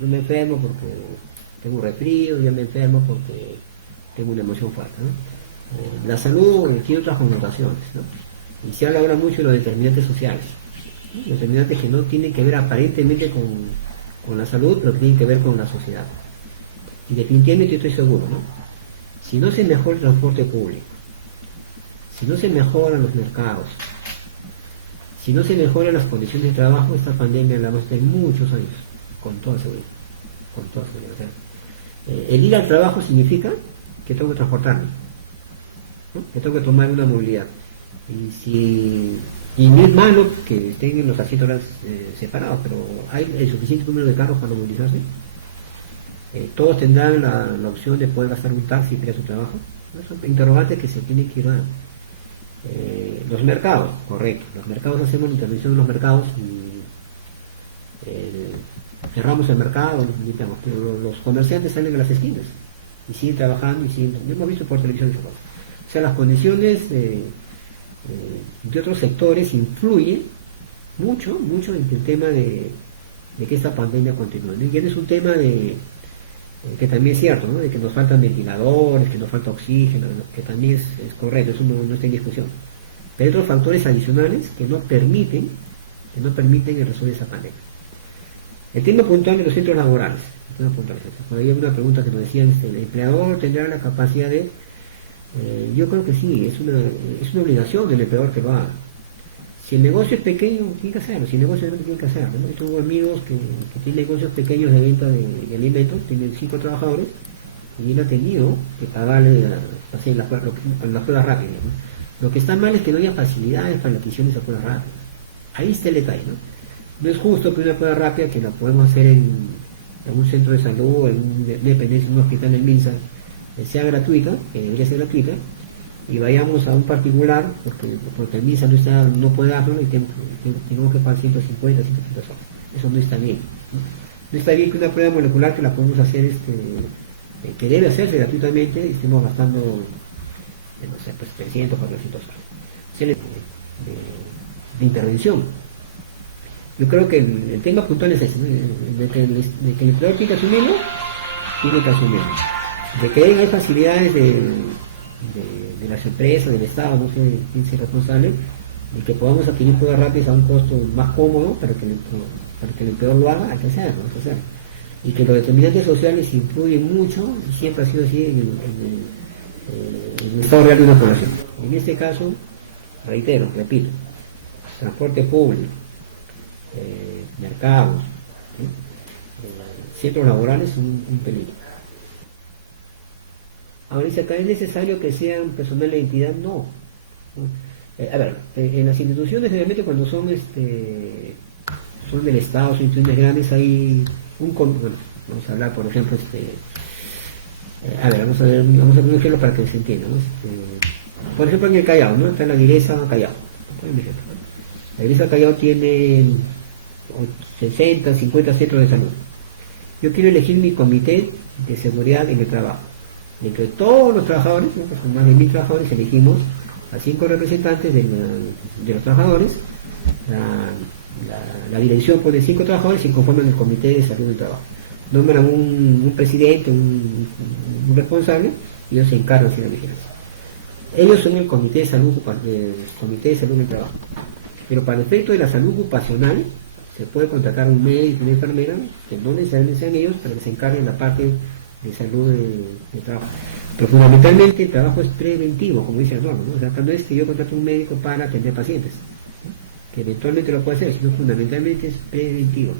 yo me enfermo porque tengo un resfrío, yo me enfermo porque tengo una emoción fuerte, ¿no? La salud tiene otras connotaciones, ¿no? Y se habla ahora mucho de los determinantes sociales, ¿no? Determinantes que no tienen que ver aparentemente con la salud, pero que tienen que ver con la sociedad. Y definitivamente yo estoy seguro, ¿no? Si no se mejora el transporte público, si no se mejoran los mercados, si no se mejoran las condiciones de trabajo, esta pandemia la vamos a tener muchos años, con toda seguridad. O sea, el ir al trabajo significa que tengo que transportarme, ¿no? Que tengo que tomar una movilidad. Y no es malo que estén en los asientos separados, pero hay el suficiente número de carros para movilizarse. Todos tendrán la opción de poder gastar un taxi para su trabajo. Son interrogantes que se tienen que ir a... los mercados, correcto. Los mercados, hacemos la intervención en los mercados y cerramos el mercado, limpiamos, pero los comerciantes salen a las esquinas y siguen trabajando y siguen. Lo hemos visto por televisión y por... O sea, las condiciones de otros sectores influyen mucho en el tema de que esta pandemia continúe. Y es un tema que también es cierto, ¿no? De que nos faltan ventiladores, que nos falta oxígeno, que también es correcto, eso no está en discusión. Pero hay otros factores adicionales que no permiten el resolver esa pandemia. El tema puntual de los centros laborales. Había una pregunta que nos decían, ¿el empleador tendrá la capacidad de...? Yo creo que sí, es una obligación del empleador que lo haga. Si el negocio es pequeño, tiene que hacerlo. Si el negocio es grande, tiene que hacerlo, ¿no? Yo tengo amigos que tienen negocios pequeños de venta de alimentos, tienen 5 trabajadores, y él ha tenido que pagarle las pruebas rápidas, ¿no? Lo que está mal es que no haya facilidades para la adquisición de esas pruebas rápidas. Ahí está el detalle, ¿no? No es justo que una prueba rápida que la podemos hacer en un centro de salud, en una dependencia, en un hospital en Minsa, sea gratuita, que debería ser gratuita, y vayamos a un particular, porque el MISA no puede darlo y tenemos que pagar 150, 150 soles. Eso no está bien. No está bien que una prueba molecular que la podemos hacer, que debe hacerse gratuitamente, y estemos gastando, no sé, pues 300, 400 soles. De intervención. Yo creo que el tema puntual es ese, ¿no? de que el empleador tiene que asumirlo, tiene que asumirlo. De que hay facilidades de las empresas, del Estado, no sé quién sea responsable, de que podamos adquirir pruebas rápidas a un costo más cómodo para que el empleador lo haga, hay que hacerlo. Y que los determinantes sociales influyen mucho, y siempre ha sido así en el estado real de una población. En este caso, repito, transporte público, mercados, centros laborales son un peligro. Ahora dice acá, ¿es necesario que sean personal de entidad? No. En las instituciones, obviamente, cuando son del Estado, son instituciones grandes, hay vamos a hablar, por ejemplo, vamos a ver un ejemplo para que se entienda, ¿no? Por ejemplo, en el Callao, ¿no? Está en la Direza Callao. La Direza Callao tiene 60, 50 centros de salud. Yo quiero elegir mi comité de seguridad en el trabajo. Entre todos los trabajadores, ¿no? Pues son más de 1000 trabajadores, elegimos a 5 representantes de los trabajadores. La dirección pone 5 trabajadores y conforman el comité de salud del trabajo. Nombran un presidente, un responsable, y ellos se encargan de la vigilancia. Ellos son el comité de salud del trabajo. Pero para el efecto de la salud ocupacional, se puede contratar un médico, una enfermera, que no necesariamente sean ellos, pero que se encarguen de la parte de salud del trabajo. Pero fundamentalmente el trabajo es preventivo, como dice Arnoldo, ¿no? O sea, no es que yo contrate un médico para atender pacientes, ¿no? Que eventualmente lo puede hacer, sino fundamentalmente es preventivo,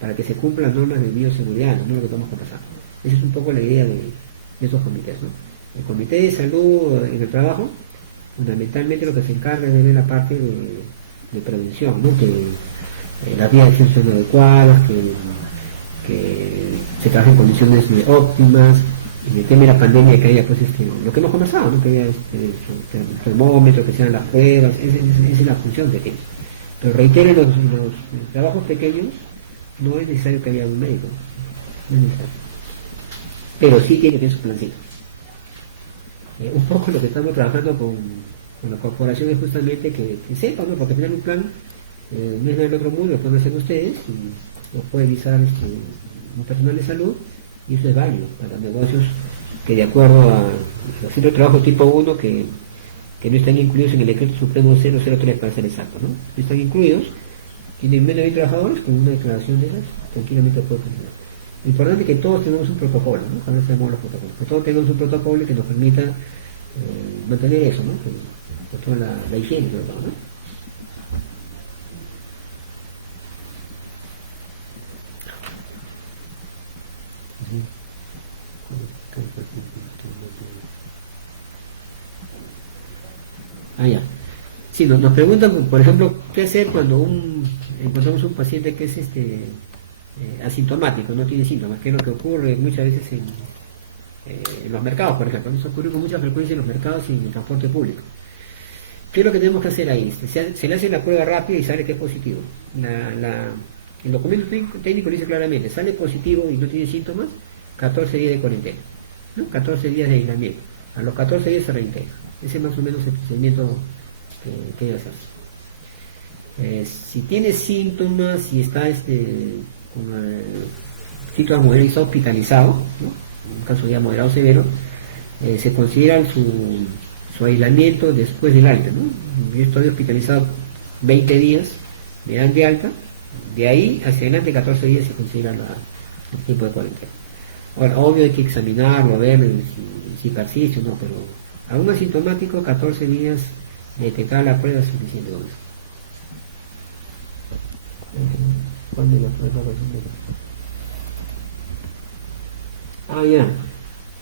para que se cumplan las normas de bioseguridad, no lo que estamos conversando. Esa es un poco la idea de estos comités, ¿no? El comité de salud en el trabajo, fundamentalmente lo que se encarga es de ver la parte de prevención, ¿no? Que las vías de acción son adecuadas, que se trabaje en condiciones óptimas, en el tema de la pandemia que haya, pues, lo que hemos conversado, ¿no? Que haya el termómetro, que sean las pruebas, esa es la función de ellos. Pero reitero, en los trabajos pequeños no es necesario que haya un médico, no es necesario. Pero sí tiene que tener su plantilla. Un poco lo que estamos trabajando con la corporación es justamente que sepan, ¿no? Porque al final un plan no es del otro mundo, lo pueden hacer ustedes, y lo puede visar un personal de salud, y eso es válido para negocios que, de acuerdo a los centros de trabajo tipo 1, que no están incluidos en el decreto supremo 003, para ser exacto, ¿no? No están incluidos, tienen menos de 1000 trabajadores, con una declaración de esas tranquilamente puede funcionar. Lo importante es que todos tenemos un protocolo, ¿no? Cuando tenemos los protocolos, que todos tengamos un protocolo que nos permita mantener eso, ¿no? Sobre todo la higiene, ¿no? Ya. Sí, nos preguntan, por ejemplo, qué hacer cuando encontramos un paciente que es asintomático, no tiene síntomas, que es lo que ocurre muchas veces en los mercados, por ejemplo. Nos ocurre con mucha frecuencia en los mercados y en el transporte público. ¿Qué es lo que tenemos que hacer ahí? Se le hace la prueba rápida y sale que es positivo. El documento técnico dice claramente, sale positivo y no tiene síntomas, 14 días de cuarentena, ¿no? 14 días de aislamiento. A los 14 días se reintegra. Ese es más o menos el procedimiento que debe hacerse. Si tiene síntomas, si está con síntomas modernos y está hospitalizado, ¿no? En un caso ya moderado severo, se considera su aislamiento después del alta, ¿no? Yo estoy hospitalizado 20 días, me dan de alta, de ahí hacia adelante 14 días se considera el tiempo de cuarentena. Ahora, obvio hay que examinarlo, a ver si persiste o no, pero aún asintomático, 14 días de detectar la prueba es suficiente. ¿Cuándo es la prueba? Ya.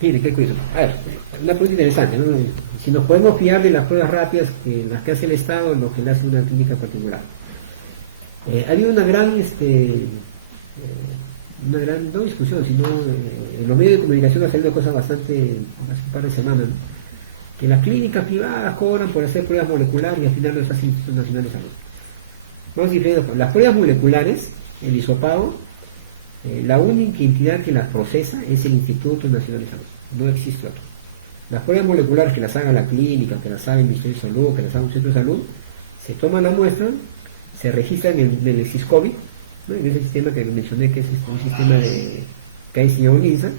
Mire, qué curioso. A ver, una pregunta interesante, ¿no? Si nos podemos fiar de las pruebas rápidas, las que hace el Estado, lo que le hace una clínica particular. Había una gran no discusión, sino en los medios de comunicación ha salido cosas bastante, hace un par de semanas, ¿no? que las clínicas privadas cobran por hacer pruebas moleculares y al final no es así el Instituto Nacional de Salud. Vamos a decir, las pruebas moleculares, el hisopado, la única entidad que las procesa es el Instituto Nacional de Salud, no existe otro. Las pruebas moleculares que las haga la clínica, que las haga el Ministerio de Salud, que las haga un centro de salud, se toman la muestra, se registran en el SISCOVID, ¿no? En ese sistema que mencioné que es un sistema que ha diseñado LINSA,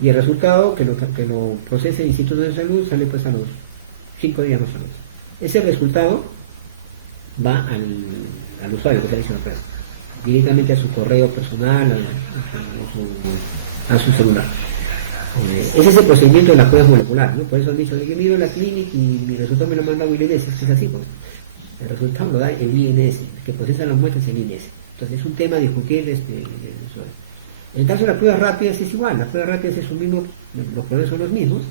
y el resultado que lo procesa el Instituto de Salud sale pues a los 5 días más o menos. Ese resultado va al usuario que se ha hecho la prueba, directamente a su correo personal, a su celular. Ese es el procedimiento de las pruebas moleculares, ¿no? Por eso han dicho, yo me he ido a la clínica y mi resultado me lo manda el INS, es así, pues. El resultado lo da el INS, que procesa las muestras el INS. Entonces es un tema a discutir el usuario. En el caso de las pruebas rápidas es igual, las pruebas rápidas es un mismo, los problemas son los mismos,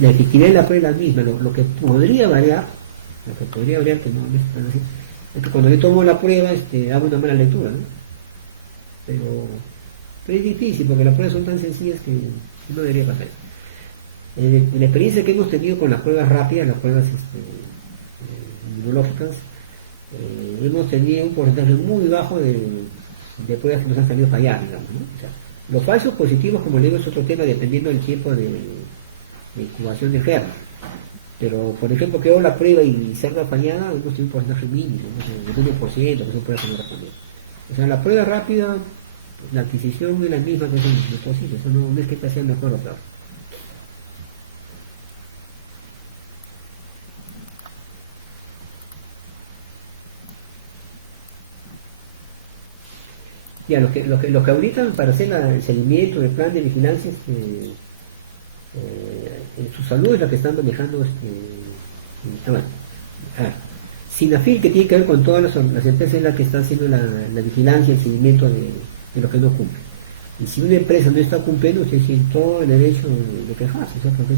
la efectividad de la prueba es la misma, lo que podría variar, que no es tan así, es que cuando yo tomo la prueba hago una mala lectura, ¿no? Pero es difícil porque las pruebas son tan sencillas que no debería pasar eso. En la experiencia que hemos tenido con las pruebas rápidas, las pruebas inmunológicas, hemos tenido un porcentaje muy bajo de pruebas que nos han salido fallar, digamos, ¿no? O sea, los falsos positivos, como le digo, es otro tema dependiendo del tiempo de incubación del germen. Pero, por ejemplo, que hago la prueba y salga fallada, hemos tenido un porcentaje mínimo, no sé, de 1%, que son pruebas que no responden. O sea, la prueba rápida, la adquisición es la misma que es en nuestro sitio, eso no es que te sea mejor o peor. Ya, los que ahorita para hacer el seguimiento del plan de vigilancia, su salud es la que están manejando Sinafil, que tiene que ver con todas las empresas, es la que está haciendo la vigilancia y el seguimiento de lo que no cumple. Y si una empresa no está cumpliendo, usted tiene todo el derecho de quejarse, ¿sí? Porque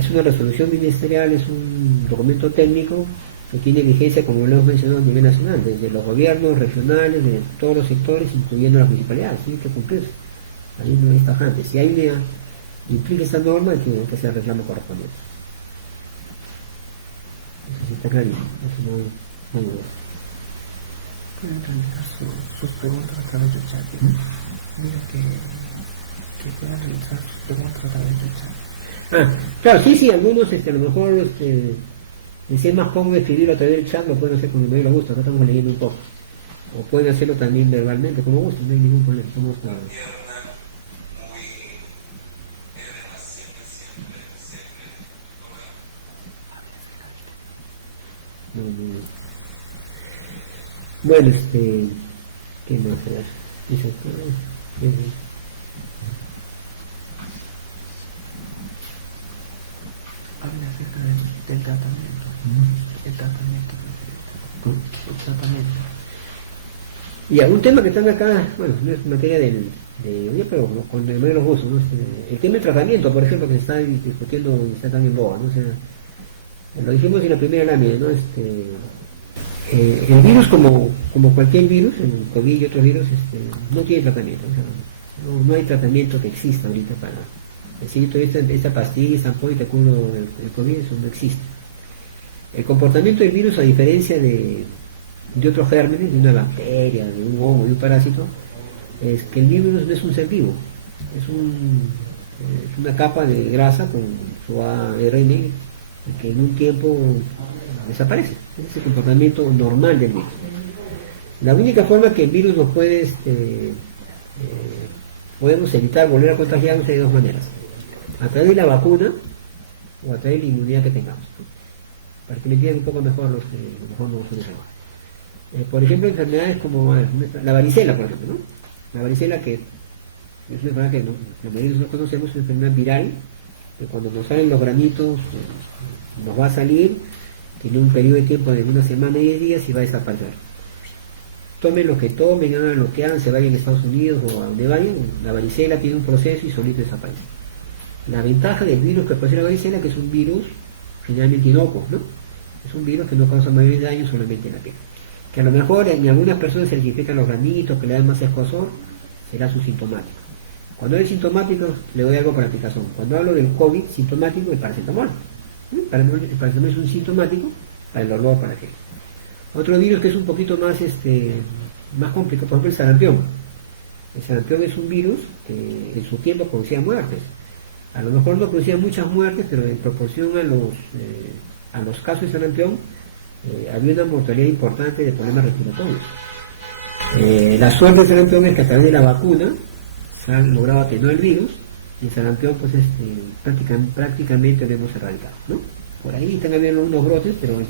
es una resolución ministerial, es un documento técnico que tiene vigencia, como lo hemos mencionado, a nivel nacional, desde los gobiernos regionales, de todos los sectores, incluyendo las municipalidades, tiene que cumplirse. Ahí no es tajante. Si hay una implica esta norma, hay que hacer el reclamo correspondiente. Eso sí está clarísimo. Eso no hay duda. Pueden realizar sus preguntas a través del chat. Mira que puedan realizar sus preguntas a través del chat. Claro, sí, algunos a lo mejor si es más cómodo escribirlo a través del chat, lo pueden hacer con el mayor gusto, acá estamos leyendo un poco. O pueden hacerlo también verbalmente, como gusten, no hay ningún problema. Somos claros. Bueno, ¿qué más será? Dice Habla acerca del tratamiento. El tratamiento. El tratamiento. Y algún tema que están acá, bueno, no es materia pero con el menos uso, ¿no? El tema del tratamiento, por ejemplo, que se está discutiendo y está también boga, ¿no? O sea, lo dijimos en la primera lámina, ¿no? El virus, como cualquier virus, el COVID y otros virus, no tiene tratamiento. O sea, no hay tratamiento que exista ahorita para decir, esta pastilla, esta ampolla te cura el COVID, eso no existe. El comportamiento del virus, a diferencia de otros gérmenes, de una bacteria, de un hongo, de un parásito, es que el virus no es un ser vivo, es una capa de grasa con su ARN que en un tiempo desaparece. Ese es el comportamiento normal del virus. La única forma que el virus nos podemos evitar volver a contagiarnos hay de dos maneras: a través de la vacuna o a través de la inmunidad que tengamos, ¿no? Para que me entiendan un poco mejor los que a lo mejor no conocemos. Por ejemplo, enfermedades como la varicela, por ejemplo, ¿no? La varicela, que es una enfermedad que la mayoría de nosotros conocemos, es una enfermedad viral, que cuando nos salen los granitos nos va a salir, tiene un periodo de tiempo de una semana y 10 días y va a desaparecer. Tomen lo que tomen, hagan lo que hagan, se vayan a Estados Unidos o a donde vayan, la varicela tiene un proceso y solito desaparece. La ventaja del virus que produce la varicela es que es un virus generalmente inocuo, ¿no? Es un virus que no causa mayores daños solamente en la piel. Que a lo mejor en algunas personas se les infectan los granitos, que le dan más escozor, será su sintomático. Cuando es sintomático, le doy algo para picazón. Cuando hablo del COVID sintomático, el paracetamol. El paracetamol es un sintomático para el dolor, para qué. Otro virus que es un poquito más, más complicado, por ejemplo, el sarampión. El sarampión es un virus que en su tiempo producía muertes. A lo mejor no producía muchas muertes, pero en proporción a los casos de sarampión, había una mortalidad importante de problemas respiratorios. La suerte del sarampión es que a través de la vacuna se han logrado atenuar el virus y el sarampión pues prácticamente lo hemos erradicado, ¿no? Por ahí están habiendo unos brotes, pero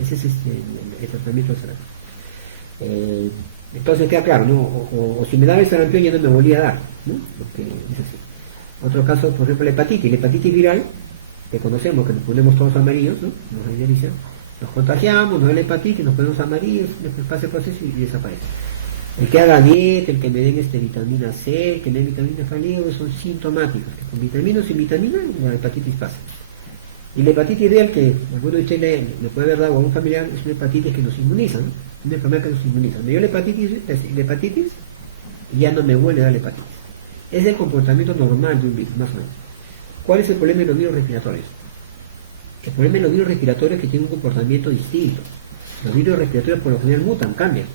ese es el tratamiento del sarampión. Entonces queda claro, ¿no? O si me daba el sarampión ya no me volvía a dar, ¿no? Porque es así. Otro caso, por ejemplo, la hepatitis viral, que conocemos, que nos ponemos todos amarillos, ¿no? Nos idealizan, nos contagiamos, nos da la hepatitis, nos ponemos amarillos, después pasa el proceso y desaparece. El que haga dieta, el que me den vitamina C, el que me den vitamina F, son sintomáticos, que con vitaminas y sin vitaminas la hepatitis pasa. Y la hepatitis real, que alguno de ustedes le puede haber dado a un familiar, es una hepatitis que nos inmuniza, ¿no? Una enfermedad que nos inmuniza. Me dio la hepatitis y ya no me vuelve a dar la hepatitis. Es el comportamiento normal de un virus, más o menos. ¿Cuál es el problema de los virus respiratorios? El problema de los virus respiratorios es que tienen un comportamiento distinto. Los virus respiratorios por lo general mutan, cambian,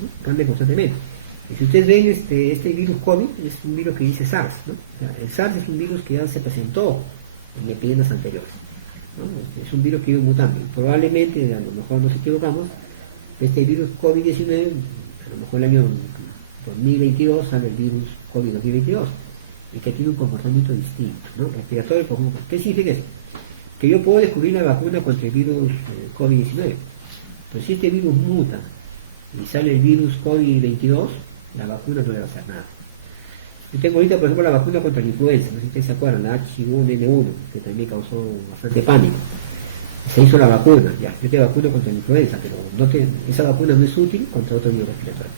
¿no? Cambian constantemente. Y si ustedes ven este virus COVID, es un virus que dice SARS, ¿no? O sea, el SARS es un virus que ya se presentó en epidemias anteriores, ¿no? Es un virus que iba mutando. Probablemente, a lo mejor nos equivocamos, este virus COVID-19, a lo mejor el año 2022 sale el virus COVID 2022 y que tiene un comportamiento distinto, ¿no? Respiratorio, por ejemplo. ¿Qué significa eso? Que yo puedo descubrir la vacuna contra el virus COVID-19. Pero si este virus muta y sale el virus COVID-22, la vacuna no le va a hacer nada. Yo tengo ahorita, por ejemplo, la vacuna contra la influenza, no sé si ustedes se acuerdan, la H1N1, que también causó bastante pánico. Se hizo la vacuna, ya, yo te vacuno contra la influenza, pero esa vacuna no es útil contra otro virus respiratorio.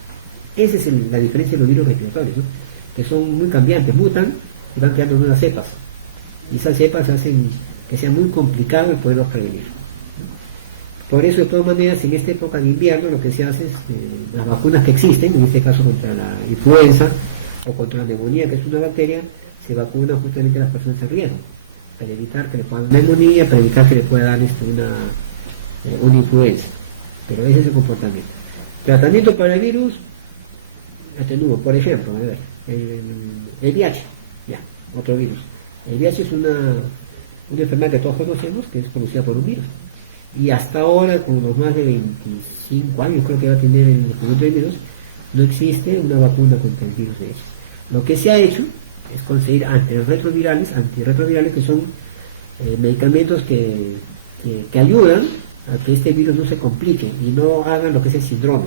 Esa es la diferencia de los virus respiratorios, ¿no? Que son muy cambiantes, mutan y van creando nuevas cepas. Y esas cepas hacen que sea muy complicado el poderlos prevenir. Por eso, de todas maneras, en esta época de invierno lo que se hace es las vacunas que existen, en este caso contra la influenza o contra la neumonía, que es una bacteria, se vacuna justamente a las personas en riesgo, para evitar que le puedan dar neumonía, para evitar que le pueda dar una influenza. Pero ese es el comportamiento. Tratamiento para el virus, atenúo, por ejemplo, a ver, el VIH, ya, otro virus. El VIH es una enfermedad que todos conocemos, que es producida por un virus. Y hasta ahora, con los más de 25 años, creo que va a tener el descubrimiento del virus, no existe una vacuna contra el virus de VIH. Lo que se ha hecho es conseguir antirretrovirales, que son medicamentos que ayudan a que este virus no se complique y no hagan lo que es el síndrome.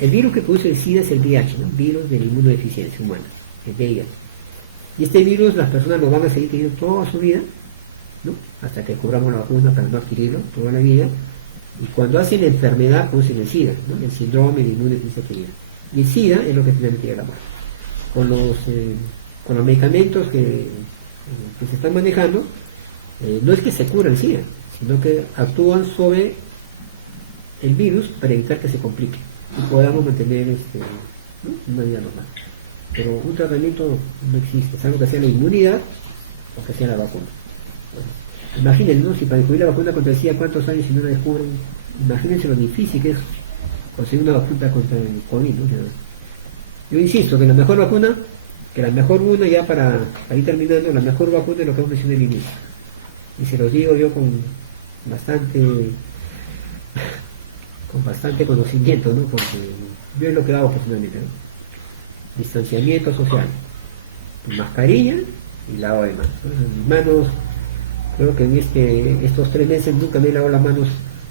El virus que produce el SIDA es el VIH, ¿no? Virus de la inmunodeficiencia humana, el VIH. Y este virus las personas lo van a seguir teniendo toda su vida, ¿no? Hasta que cobramos la vacuna para no adquirirlo toda la vida. Y cuando hacen la enfermedad, producen el SIDA, ¿no? El síndrome de inmunodeficiencia. Y el SIDA es lo que finalmente llega a la muerte. Con los medicamentos que se están manejando, no es que se cura el SIDA, sino que actúan sobre el virus para evitar que se complique y podamos mantener una vida normal. Pero un tratamiento no existe, es algo que sea la inmunidad o que sea la vacuna. Bueno, imagínense, ¿no? Si para descubrir la vacuna contra el SIDA, ¿cuántos años si no la descubren? Imagínense lo difícil que es conseguir una vacuna contra el COVID, ¿no? Yo insisto que la mejor vacuna, ya para ir terminando, la mejor vacuna es lo que hemos mencionado al inicio. Y se los digo yo con bastante conocimiento, ¿no? Porque yo es lo que hago personalmente, ¿no? Distanciamiento social, mascarilla y lavado de manos, ¿no? Mis manos, creo que en estos 3 meses nunca me he lavado las manos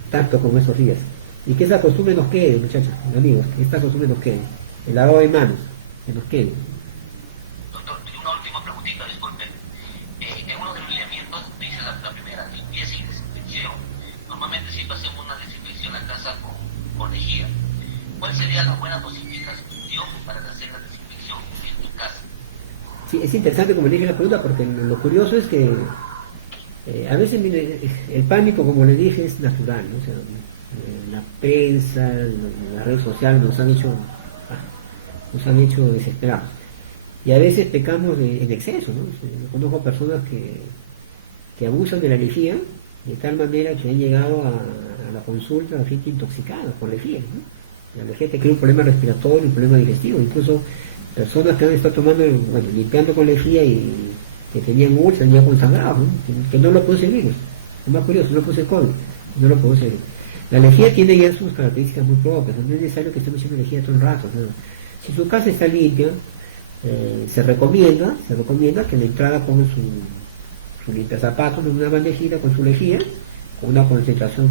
tanto como estos días. Y que esa costumbre nos quede, muchachos, amigos, que esta costumbre nos quede. El lavado de manos, que nos quede. Doctor, una última preguntita, disculpen. En uno de los lineamientos dice la primera, limpieza y desinfección. Normalmente siempre hacemos una desinfección en casa con lejía. ¿Cuál sería la buena posición para hacer la desinfección en tu casa? Sí, es interesante como le dije la pregunta, porque lo curioso es que a veces el pánico, como le dije, es natural, ¿no? O sea, la prensa, las redes sociales nos han hecho desesperados. Y a veces pecamos en exceso, ¿no? Conozco personas que abusan de la lejía de tal manera que han llegado a la consulta a gente intoxicada por lejía, ¿no? La lejía te crea un problema respiratorio, un problema digestivo, incluso personas que han estado tomando, bueno, limpiando con lejía y que tenían úlceras ya consagrados, ¿no? Que no lo produce el virus. Es más curioso, no lo produce el COVID, no lo produce el virus. La lejía tiene ya sus características muy propias, no es necesario que estemos haciendo lejía todo el rato, ¿no? Si su casa está limpia, se recomienda que en la entrada pongan su limpiazapatos en una bandejita con su lejía, con una concentración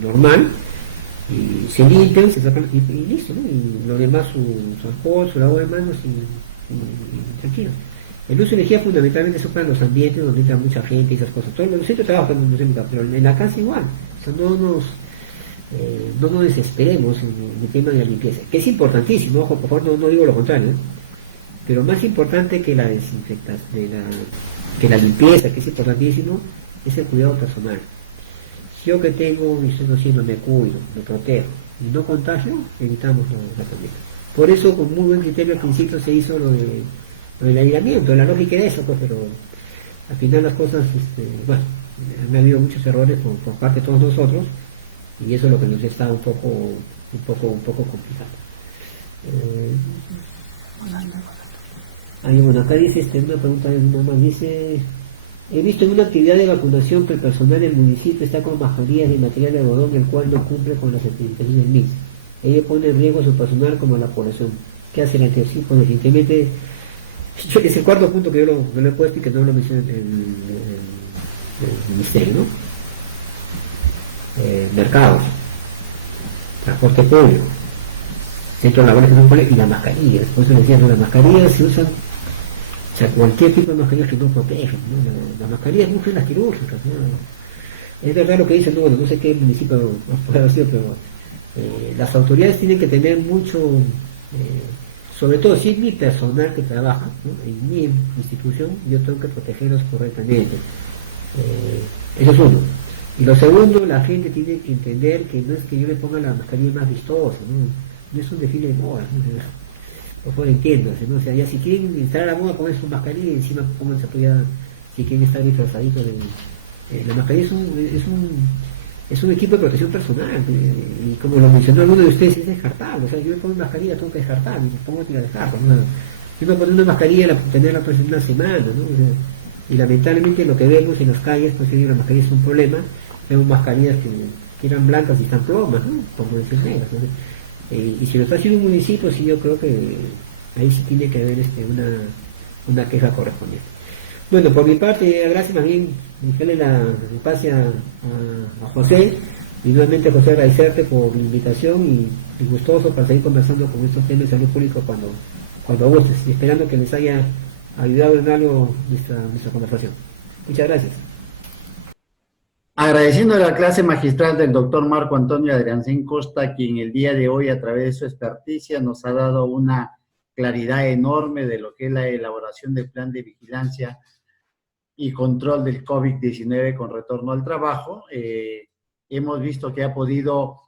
normal, y se limpian, se sacan y listo, ¿no? Y lo demás su alcohol, su lavado de manos y tranquilo. El uso de energía fundamentalmente es para los ambientes donde entra mucha gente y esas cosas. Todo el centro de trabajo no se pero en la casa igual. O sea, no nos desesperemos en el tema de la limpieza, que es importantísimo, ojo, por favor, no digo lo contrario, ¿eh? Pero más importante que la desinfectación, que la limpieza, que es importantísimo, es el cuidado personal. Si yo que tengo, y estoy haciendo, me cuido, me protejo y no contagio, evitamos la pandemia. Por eso, con muy buen criterio al principio se hizo lo del aislamiento, la lógica de eso, pues, pero al final las cosas, bueno, han habido muchos errores por parte de todos nosotros y eso es lo que nos está un poco complicado. Bueno, acá dice una pregunta de una más, dice: he visto en una actividad de vacunación que el personal del municipio está con mascarillas de material de algodón, el cual no cumple con las certificaciones del MIS. Ello pone en riesgo a su personal como a la población. ¿Qué hace la sí? Pues definitivamente, es el cuarto punto que yo lo he puesto y que no lo menciona el ministerio, ¿no? Mercados, transporte público, centros laborales que no ponen, y las mascarillas. Por eso decía, las mascarillas se usan, o sea, cualquier tipo de mascarillas que no protegen, ¿no? Las mascarillas no son las quirúrgicas, ¿no? Es verdad lo que dicen, no sé qué municipio puede haber sido, pero las autoridades tienen que tener mucho, sobre todo si es mi personal que trabaja, ¿no? En mi institución, yo tengo que protegerlos correctamente. Eso es uno. Y lo segundo, la gente tiene que entender que no es que yo le ponga la mascarilla más vistosa, no es un desfile de moda, ¿no? Por favor, entiéndase, ¿no? O sea, ya si quieren entrar a la moda, pongan su mascarilla y encima pónganse apoyada, si quieren estar disfrazaditos la mascarilla es un equipo de protección personal, y como lo mencionó alguno de ustedes, es descartable. O sea, yo me pongo mascarilla, tengo que descartar, me pongo que la descarto, ¿no? Yo me pongo una mascarilla, tenerla pues en una semana, ¿no? O sea, y lamentablemente lo que vemos en las calles, pues las mascarillas es un problema. Vemos mascarillas que eran blancas y están plomas, ¿no? Como decir negras, ¿no? Y si lo está haciendo un municipio, sí, yo creo que ahí sí tiene que haber una queja correspondiente. Bueno, por mi parte, gracias, más bien, dejarle el pase a José, y nuevamente, José, agradecerte por la invitación y gustoso para seguir conversando con estos temas de salud pública cuando gustes, y esperando que les haya ayudado en algo nuestra conversación. Muchas gracias. Agradeciendo la clase magistral del doctor Marco Antonio Adriancén Costa, quien el día de hoy, a través de su experticia, nos ha dado una claridad enorme de lo que es la elaboración del plan de vigilancia y control del COVID-19 con retorno al trabajo. Hemos visto que ha podido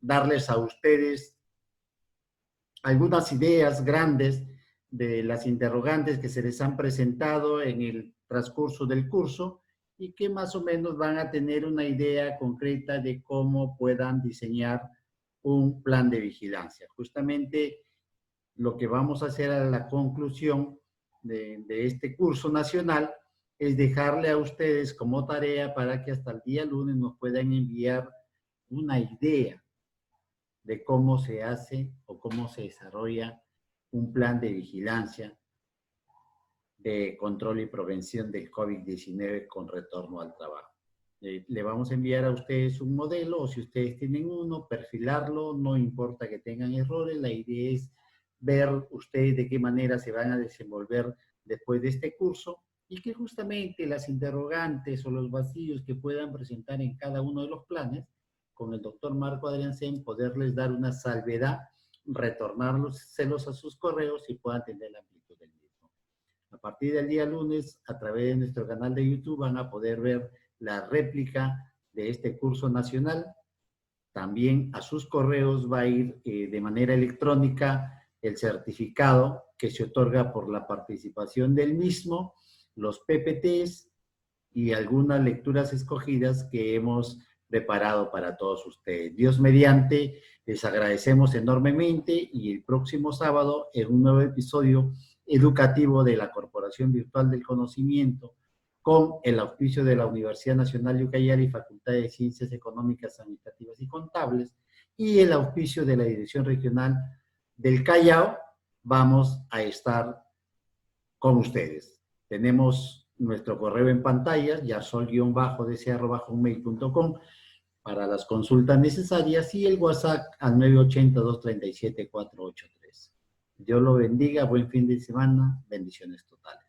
darles a ustedes algunas ideas grandes de las interrogantes que se les han presentado en el transcurso del curso y que más o menos van a tener una idea concreta de cómo puedan diseñar un plan de vigilancia. Justamente lo que vamos a hacer a la conclusión de este curso nacional es dejarle a ustedes como tarea para que hasta el día lunes nos puedan enviar una idea de cómo se hace o cómo se desarrolla un plan de vigilancia, de control y prevención del COVID-19 con retorno al trabajo. Le vamos a enviar a ustedes un modelo, o si ustedes tienen uno, perfilarlo, no importa que tengan errores, la idea es ver ustedes de qué manera se van a desenvolver después de este curso y que justamente las interrogantes o los vacíos que puedan presentar en cada uno de los planes, con el doctor Marco Adriancén, poderles dar una salvedad, retornárselos a sus correos y puedan tener la amplitud del mismo. A partir del día lunes, a través de nuestro canal de YouTube, van a poder ver la réplica de este curso nacional. También a sus correos va a ir de manera electrónica el certificado que se otorga por la participación del mismo, los PPTs y algunas lecturas escogidas que hemos preparado para todos ustedes. Dios mediante, les agradecemos enormemente y el próximo sábado en un nuevo episodio educativo de la Corporación Virtual del Conocimiento con el auspicio de la Universidad Nacional de Ucayali y Facultad de Ciencias Económicas, Administrativas y Contables y el auspicio de la Dirección Regional del Callao, vamos a estar con ustedes. Tenemos nuestro correo en pantalla, yarsol-dc@mail.com para las consultas necesarias y el WhatsApp al 980-237-483. Dios lo bendiga, buen fin de semana, bendiciones totales.